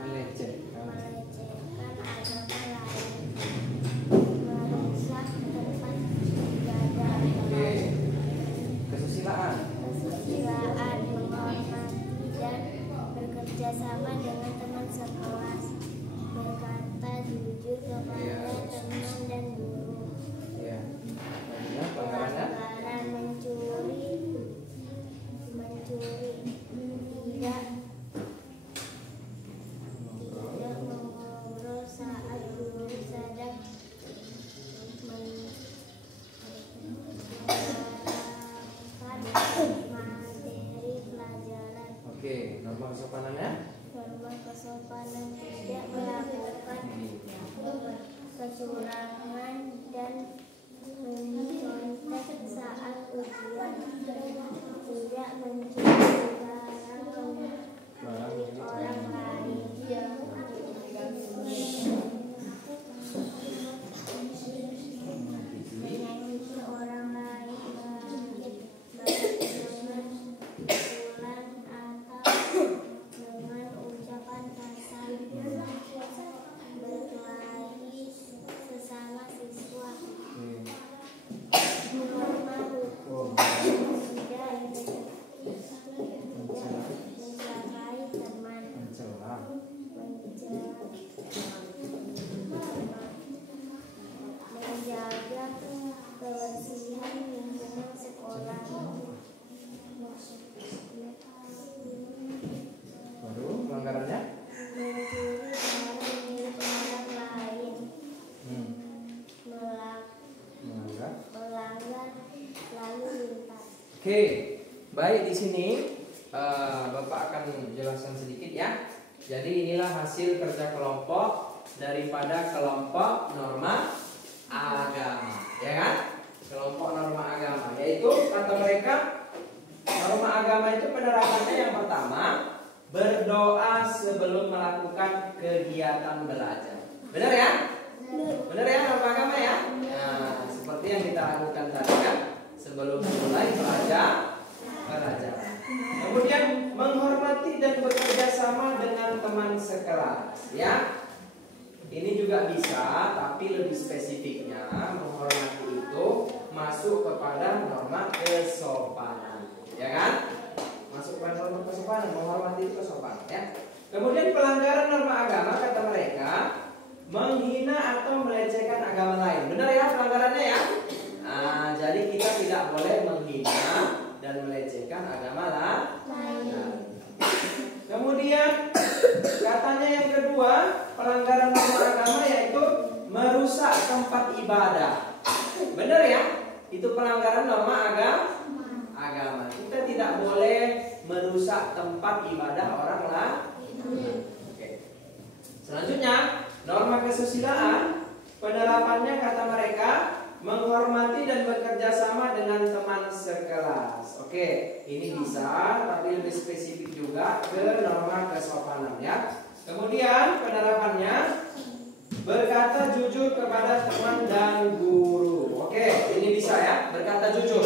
melecehkan agama lain, merusak tempat ibadah. Oke, Norma kesopanannya? Norma kesopanan tidak melakukan kecurangan dan mencontek saat ujian, tidak mencuri barang orang lain, menyakiti orang lain, dengan pukulan atau dengan ucapan kasar, berkelahi sesama siswa. Norma hukum tidak mencelakai teman, menjaga kebersihan lingkungan sekolah, Baru pelanggarannya? mencuri barang milik orang lain, melanggar lalu lintas. Oke, baik di sini Bapak akan jelaskan sedikit ya. Jadi inilah hasil kerja kelompok daripada kelompok norma agama, ya kan? Kelompok norma agama, yaitu kata mereka norma agama itu penerapannya yang pertama berdoa sebelum melakukan kegiatan belajar. Benar ya? Benar ya norma agama ya? Nah, seperti yang kita lakukan tadi kan sebelum mulai belajar. Kemudian menghormati dan bekerja sama dengan teman sekelas, ya. Ini juga bisa, tapi lebih spesifiknya menghormati itu masuk kepada norma kesopanan, ya kan? Masuk kepada norma kesopanan, menghormati itu kesopanan, ya. Kemudian pelanggaran norma agama kata mereka menghina atau melecehkan agama lain. Benar ya pelanggarannya ya? Nah, jadi kita tidak boleh menghina dan melecehkan agama lain. Kemudian katanya yang kedua pelanggaran norma agama yaitu merusak tempat ibadah. Benar ya? Itu pelanggaran norma agama. Kita tidak boleh merusak tempat ibadah orang lain. Oke. Selanjutnya norma kesusilaan penerapannya kata mereka menghormati dan bekerja sama dengan teman sekelas. Oke, ini bisa, tapi lebih spesifik juga ke norma kesopanan ya. Kemudian penerapannya berkata jujur kepada teman dan guru. Oke, ini bisa ya, berkata jujur.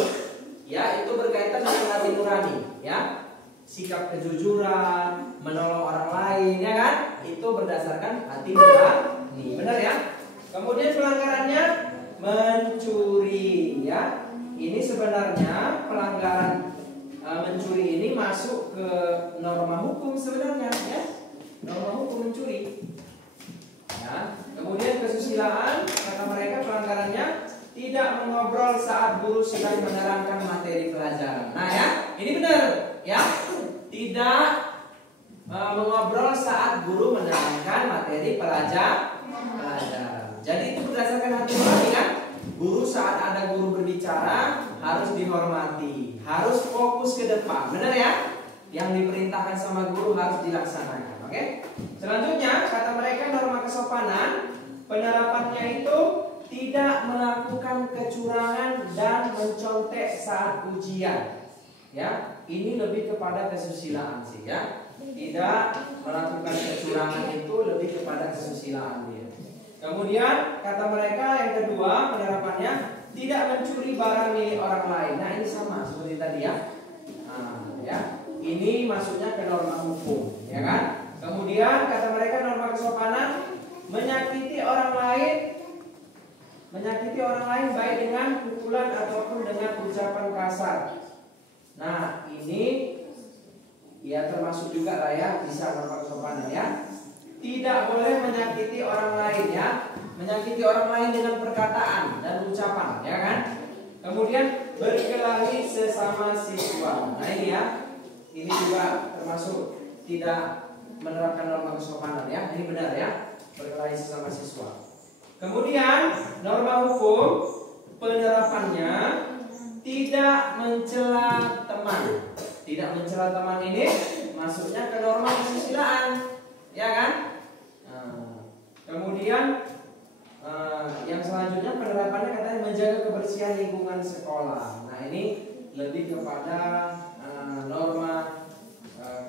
Ya, itu berkaitan dengan hati nurani ya. Sikap kejujuran, menolong orang lain ya kan? Itu berdasarkan hati nurani. Benar ya? Kemudian pelanggarannya mencuri ya. Ini sebenarnya pelanggaran mencuri ini masuk ke norma hukum sebenarnya ya. Norma hukum mencuri. Ya. Kemudian kesusilaan kata mereka pelanggarannya tidak mengobrol saat guru sedang menerangkan materi pelajaran. Nah ya, ini benar ya. Tidak mengobrol saat guru menerangkan materi pelajaran. Jadi itu berdasarkan hati nurani kan? Guru saat ada guru berbicara harus dihormati, harus fokus ke depan, benar ya? Yang diperintahkan sama guru harus dilaksanakan, oke? Selanjutnya kata mereka norma kesopanan penerapannya itu tidak melakukan kecurangan dan mencontek saat ujian, ya? Ini lebih kepada kesusilaan sih ya. Tidak melakukan kecurangan itu lebih kepada kesusilaan dia. Kemudian kata mereka yang kedua penerapannya tidak mencuri barang milik orang lain. Nah ini sama seperti tadi ya. Nah, ya ini masuknya ke norma hukum, ya kan? Kemudian kata mereka norma kesopanan menyakiti orang lain baik dengan pukulan ataupun dengan ucapan kasar. Nah ini ya termasuk juga lah ya bisa norma kesopanan ya. Tidak boleh menyakiti orang lain ya. Menyakiti orang lain dengan perkataan dan ucapan ya kan. Kemudian berkelahi sesama siswa. Nah ini ya. Ini juga termasuk tidak menerapkan norma kesopanan ya. Ini benar ya. Berkelahi sesama siswa. Kemudian norma hukum penerapannya tidak mencela teman. Tidak mencela teman ini masuknya ke norma kesusilaan, ya kan? Kemudian yang selanjutnya penerapannya katanya menjaga kebersihan lingkungan sekolah. Nah ini lebih kepada norma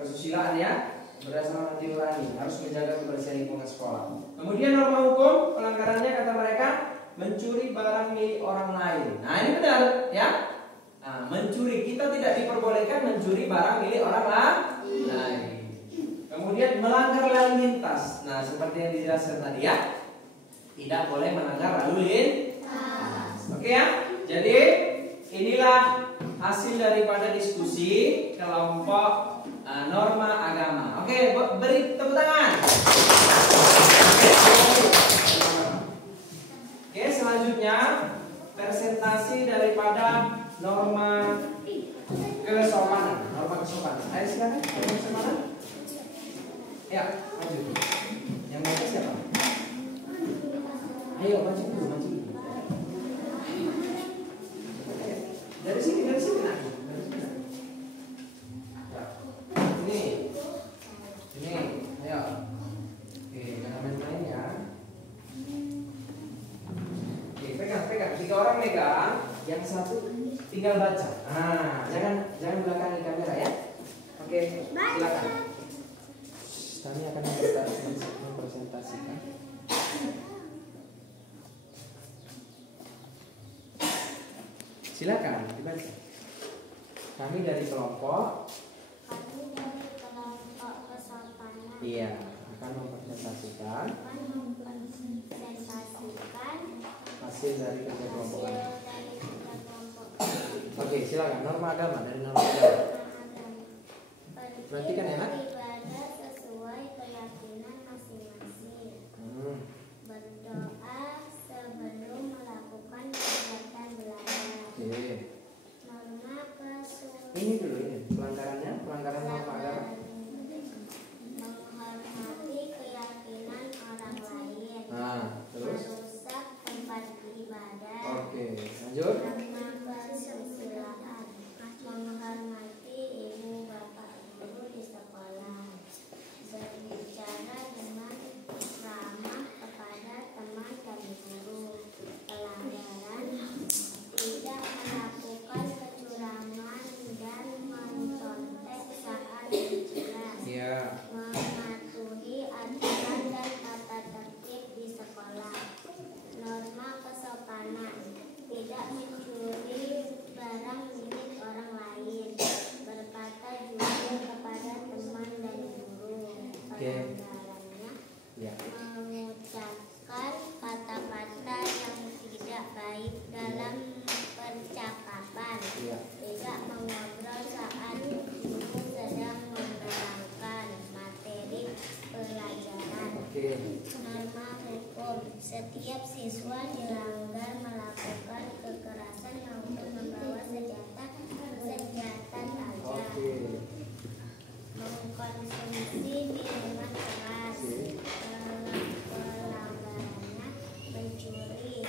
kesusilaan ya, berdasarkan hati nurani, harus menjaga kebersihan lingkungan sekolah. Kemudian norma hukum pelanggarannya kata mereka mencuri barang milik orang lain. Nah ini benar ya. Mencuri, kita tidak diperbolehkan mencuri barang milik orang lain. Kemudian melanggar lalu lintas. Nah seperti yang dijelaskan tadi ya, tidak boleh melanggar lalu lintas. Oke ya. Jadi inilah hasil daripada diskusi kelompok norma agama. Oke, beri tepuk tangan. Oke, selanjutnya presentasi daripada norma kesopanan. Norma kesopanan. Ayo silakan, norma kesopanan. Ya, maju. Yang mau siapa? Ayo maju dulu, maju. Dari sini nah. Ini, ayo. Oke, jangan main-main ya. Oke, pegang. 3 orang megang, yang satu tinggal baca. Nah, jangan belakangi kamera ya. Oke, silakan. Kami akan mempresentasikan. Silakan dibaca. Kami dari kelompok kesopanan. Iya, akan mempresentasikan hasil dari kerja kelompok kami. Oke, silakan. Norma agama dari norma agama. Perhatikan ya, Nak. Beribadah sesuai keyakinan masing-masing. Berdoa sebelum melakukan kegiatan belajar. Oke. Norma kesusilaan. Ini dulu ini pelanggaran norma agama. Menghormati keyakinan orang lain. Nah, terus. Merusak tempat ibadah. Oke, lanjut. Norma kesusilaan. Menghormati ibu bapak guru di sekolah. Berbicara dengan ramah kepada teman dan guru. Pelanggaran tidak melakukan kecurangan dan mencontek saat bicara. Iya. Mematuhi aturan dan tata tertib di sekolah. Norma kesopanan tidak mencuri barang milik orang lain. Berkata jujur kepada teman dan guru. Pelanggarannya Ya. mengucapkan kata-kata yang tidak baik dalam percakapan. Iya. Tidak mengobrol saat guru sedang menerangkan materi pelajaran. Oke. Norma hukum. Setiap siswa dilanggar melakukan kekerasan maupun membawa senjata tajam. Oke. Mengkonsumsi minuman keras. Pelanggarannya mencuri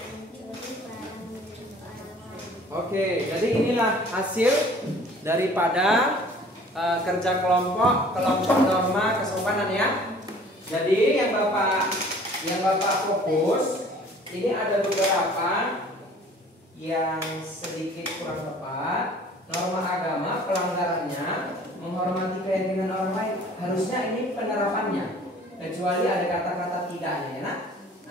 barang milik orang lain. Oke, jadi inilah hasil daripada kerja kelompok norma kesopanan ya. Jadi yang Bapak fokus ini ada beberapa yang sedikit kurang tepat. Norma agama pelanggarannya menghormati keyakinan orang lain. Harusnya ini penerapannya. Kecuali ada kata-kata tidaknya ya.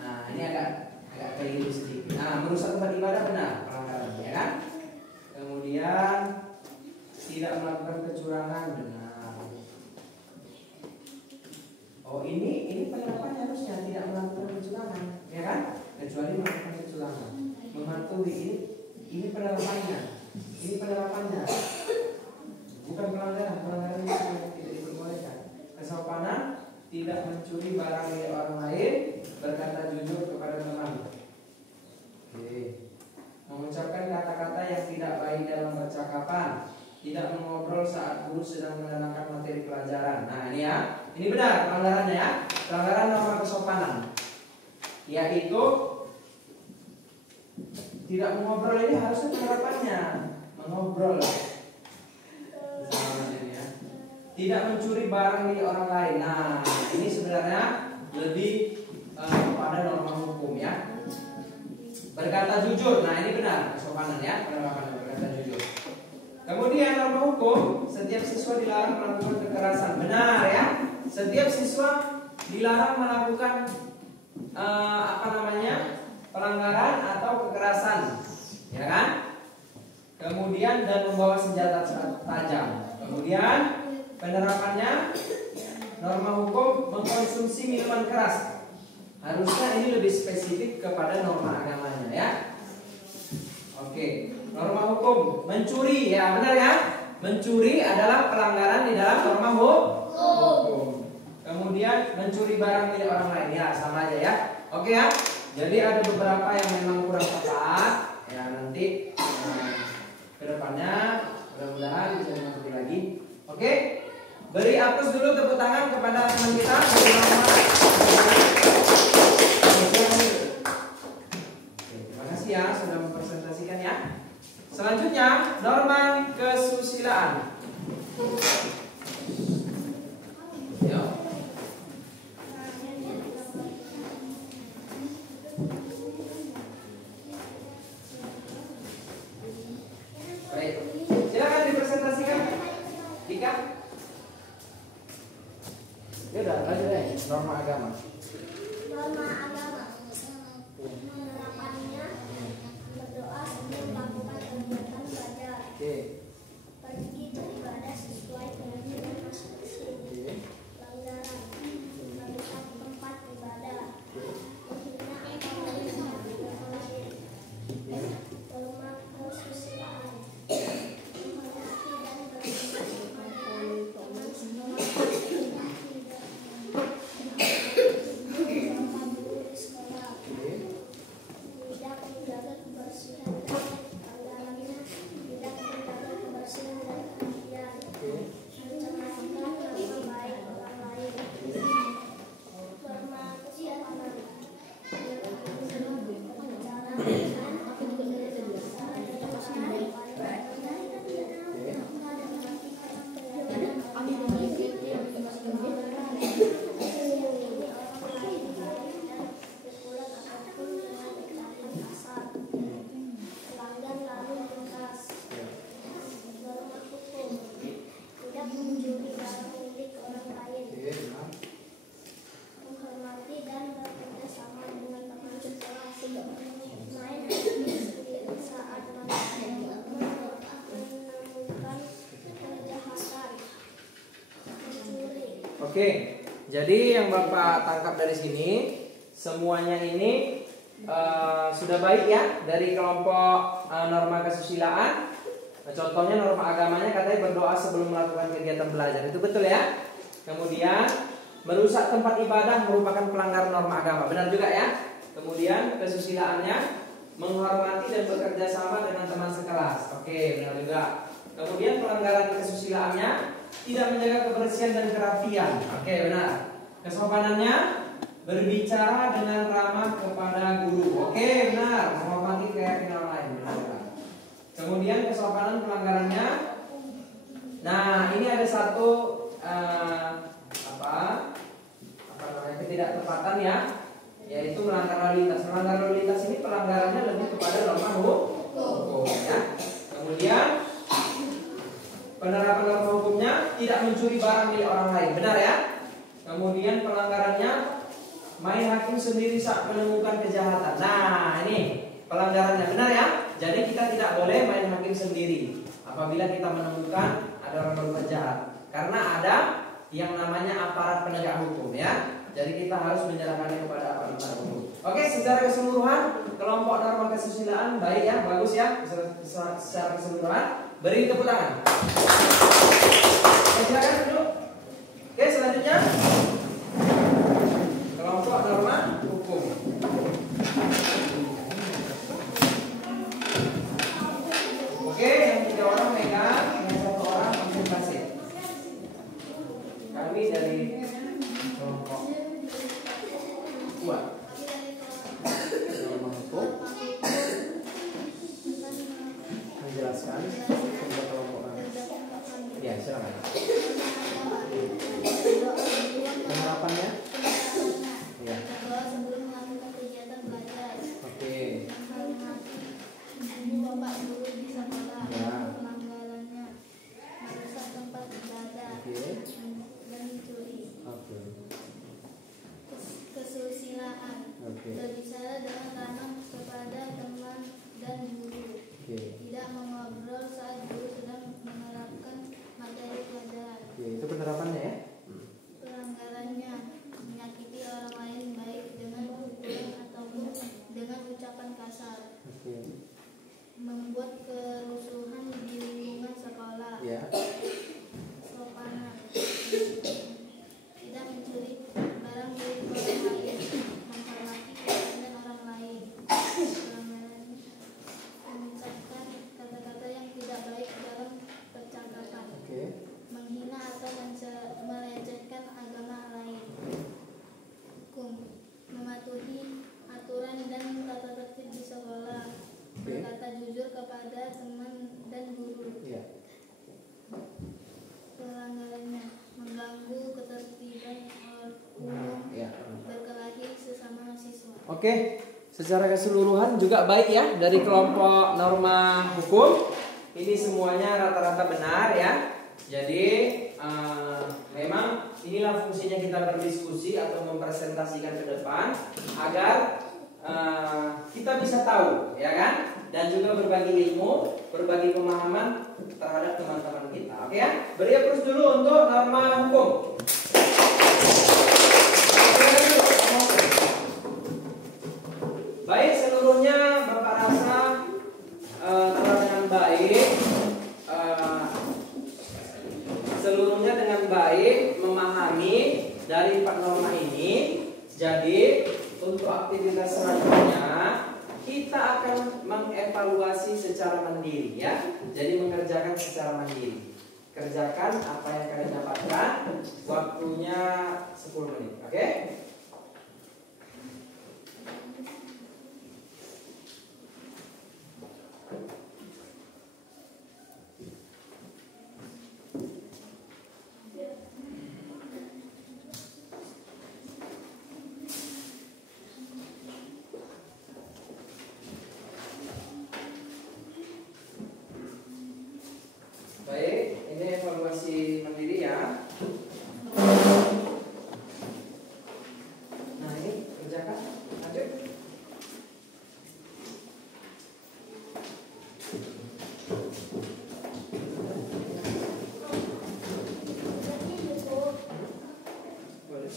Nah, ini agak keliru sedikit. Nah, merusak tempat ibadah benar pelanggarannya ya kan? Kemudian tidak melakukan kecurangan benar. Oh, ini penerapannya harusnya tidak melakukan kecurangan, ya kan? Kecuali melakukan kecurangan. Mematuhi ini penerapannya. Ini penerapannya. Bukan pelanggaran. Pelanggaran itu tidak diperbolehkan. Kesopanan tidak mencuri barang milik orang lain, berkata jujur kepada teman. Oke. Mengucapkan kata-kata yang tidak baik dalam percakapan, tidak mengobrol saat guru sedang menerangkan materi pelajaran. Nah ini ya, ini benar pelanggarannya ya, pelanggaran norma kesopanan, yaitu tidak mengobrol. Ini harusnya penerapannya mengobrol. Ini ya. tidak mencuri barang milik orang lain. Nah, ini sebenarnya lebih pada norma hukum ya. Berkata jujur. Nah, ini benar kesopanan ya, penerapan berkata jujur. Kemudian norma hukum, setiap siswa dilarang melakukan kekerasan. Benar ya. Setiap siswa dilarang melakukan pelanggaran atau kekerasan, ya kan? Kemudian dan membawa senjata tajam. Kemudian penerapannya, norma hukum mengkonsumsi minuman keras. Harusnya ini lebih spesifik kepada norma agamanya ya. Oke, norma hukum mencuri ya, benar ya? Mencuri adalah pelanggaran di dalam norma hukum. Kemudian mencuri barang milik orang lain ya, sama aja ya. Oke ya. Jadi ada beberapa yang memang kurang tepat ya, nanti kedepannya mudah-mudahan bisa dimengerti lagi. Oke, beri hapus dulu tepuk tangan kepada teman kita. Terima kasih ya sudah mempresentasikan ya. Selanjutnya norma kesusilaan. Yuk. Baik, silakan dipresentasikan. Dika. Ya udah, lanjut deh. Norma agama. Norma agama. Penerapannya berdoa sebelum melakukan kegiatan belajar. Oke. Pergi beribadah sesuai keyakinan masing-masing. Pelanggaran. Merusak tempat ibadah. Menghina atau merusak informasi. Norma kesusilaan. Menghormati dan berteman teman semua. Tidak menjaga kebersihan dan pelanggarannya, tidak menjaga kebersihan dan kebersihan, mencemarkan nama baik orang lain, norma kesopanan, berbicara pelanggan lalu lintas. Norma hukum, tidak mencuri barang milik orang lain, menghormati dan bekerja sama dengan teman sekelas, main sendiri saat menemukan kejahatan, mencuri. Oke, jadi yang Bapak tangkap dari sini semuanya ini sudah baik ya dari kelompok norma kesusilaan. Contohnya norma agamanya katanya berdoa sebelum melakukan kegiatan belajar, itu betul ya. Kemudian merusak tempat ibadah merupakan pelanggaran norma agama, benar juga ya. Kemudian kesusilaannya menghormati dan bekerja sama dengan teman sekelas, oke, benar juga. Kemudian pelanggaran kesusilaannya tidak menjaga kebersihan dan kerapian, oke, benar. Kesopanannya berbicara dengan ramah kepada guru, oke, benar. Menghormati keyakinan lain, benar. Kemudian kesopanan pelanggarannya, nah ini ada satu ketidaktepatan ya, yaitu melanggar lalu lintas. Melanggar lalu lintas ini pelanggarannya lebih kepada norma hukum ya. Kemudian penerapan norma hukumnya tidak mencuri barang milik orang lain, benar ya. Kemudian pelanggarannya main hakim sendiri saat menemukan kejahatan. Nah ini pelanggarannya, benar ya. Jadi kita tidak boleh main hakim sendiri apabila kita menemukan ada orang berbuat jahat, karena ada yang namanya aparat penegak hukum ya. Jadi kita harus menyerahkannya kepada aparat penegak hukum. Oke, secara keseluruhan kelompok norma kesusilaan baik ya, bagus ya secara keseluruhan. Beri tepuk tangan. Silakan duduk. Oke, selanjutnya kelompok norma hukum. Oke, yang 3 orang megang, yang 1 orang konsentrasi. Kami dari kelompok kuat norma hukum menjelaskan kepada kelompok kami. Ya. sopanan, tidak mencuri barang milik orang lain, menghormati keadaan orang lain, mengucapkan kata-kata yang tidak baik dalam percakapan, Oke. menghina atau melecehkan agama lain, mematuhi aturan dan tata tertib di sekolah, berkata jujur kepada teman dan guru. Ya. Pelanggarannya mengganggu ketertiban umum, Ya. berkelahi sesama siswa. Oke, secara keseluruhan juga baik ya dari kelompok norma hukum. Ini semuanya rata-rata benar ya. Jadi memang inilah fungsinya kita berdiskusi atau mempresentasikan ke depan agar kita bisa tahu, ya kan? Dan juga berbagi ilmu, berbagi pemahaman terhadap teman-teman kita. Oke ya? Beri terus dulu untuk norma hukum. Baik, seluruhnya Bapak rasa telah dengan baik, seluruhnya dengan baik memahami dari 4 norma ini. Jadi untuk aktivitas selanjutnya kita akan mengevaluasi secara mandiri ya. Jadi mengerjakan secara mandiri. Kerjakan apa yang kalian dapatkan. Waktunya 10 menit. Oke? Baik, ini evaluasi mandiri ya. Nah ini kerjakan, lanjut. Boleh.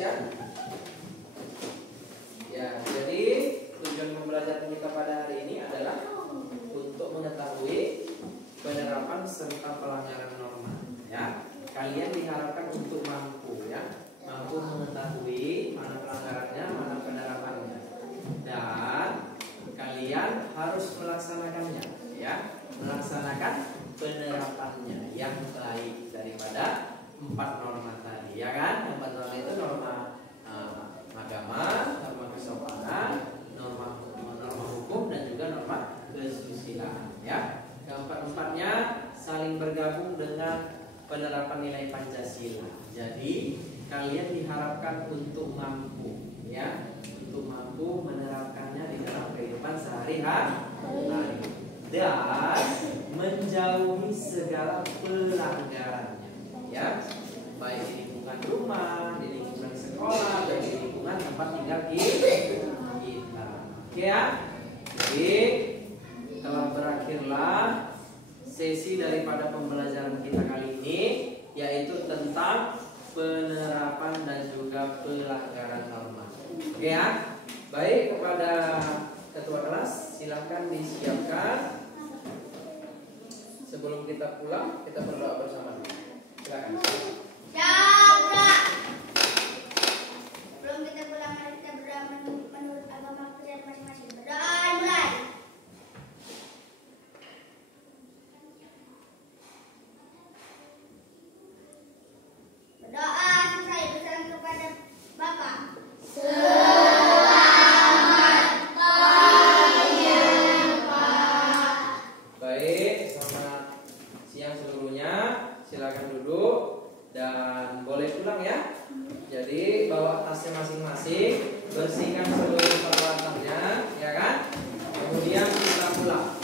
ya. Ya, jadi tujuan pembelajaran kita pada hari ini adalah untuk mengetahui penerapan serta pelanggaran norma. Ya, kalian diharapkan untuk mampu ya, mampu mengetahui mana pelanggarannya, mana penerapannya, dan kalian harus melaksanakannya. Ya, melaksanakan penerapannya yang baik daripada 4 norma tadi, ya kan? 4 norma itu norma agama, norma kesopanan, norma hukum, dan juga norma kesusilaan. Ya, keempat-empatnya saling bergabung dengan penerapan nilai Pancasila. Jadi kalian diharapkan untuk mampu, ya, untuk mampu menerapkannya di dalam kehidupan sehari-hari dan menjauhi segala pelanggarannya, ya, baik di lingkungan rumah, di lingkungan sekolah, dan di lingkungan tempat tinggal kita. Oke ya, jadi telah berakhirlah sesi daripada pembelajaran kita kali ini, yaitu tentang penerapan dan juga pelanggaran norma. Oke ya, baik, kepada ketua kelas silakan disiapkan. Sebelum kita pulang, kita berdoa bersama dulu. Silakan. Sebelum kita pulang, mari kita berdoa menurut agama kita masing-masing. Berdoa mulai. Berdoa selesai, bersalam kepada Bapa. Baik, selamat siang seluruhnya. Silakan duduk dan boleh pulang ya. Jadi bawa tasnya masing-masing, bersihkan seluruh peralatannya, ya kan? Kemudian kita pulang.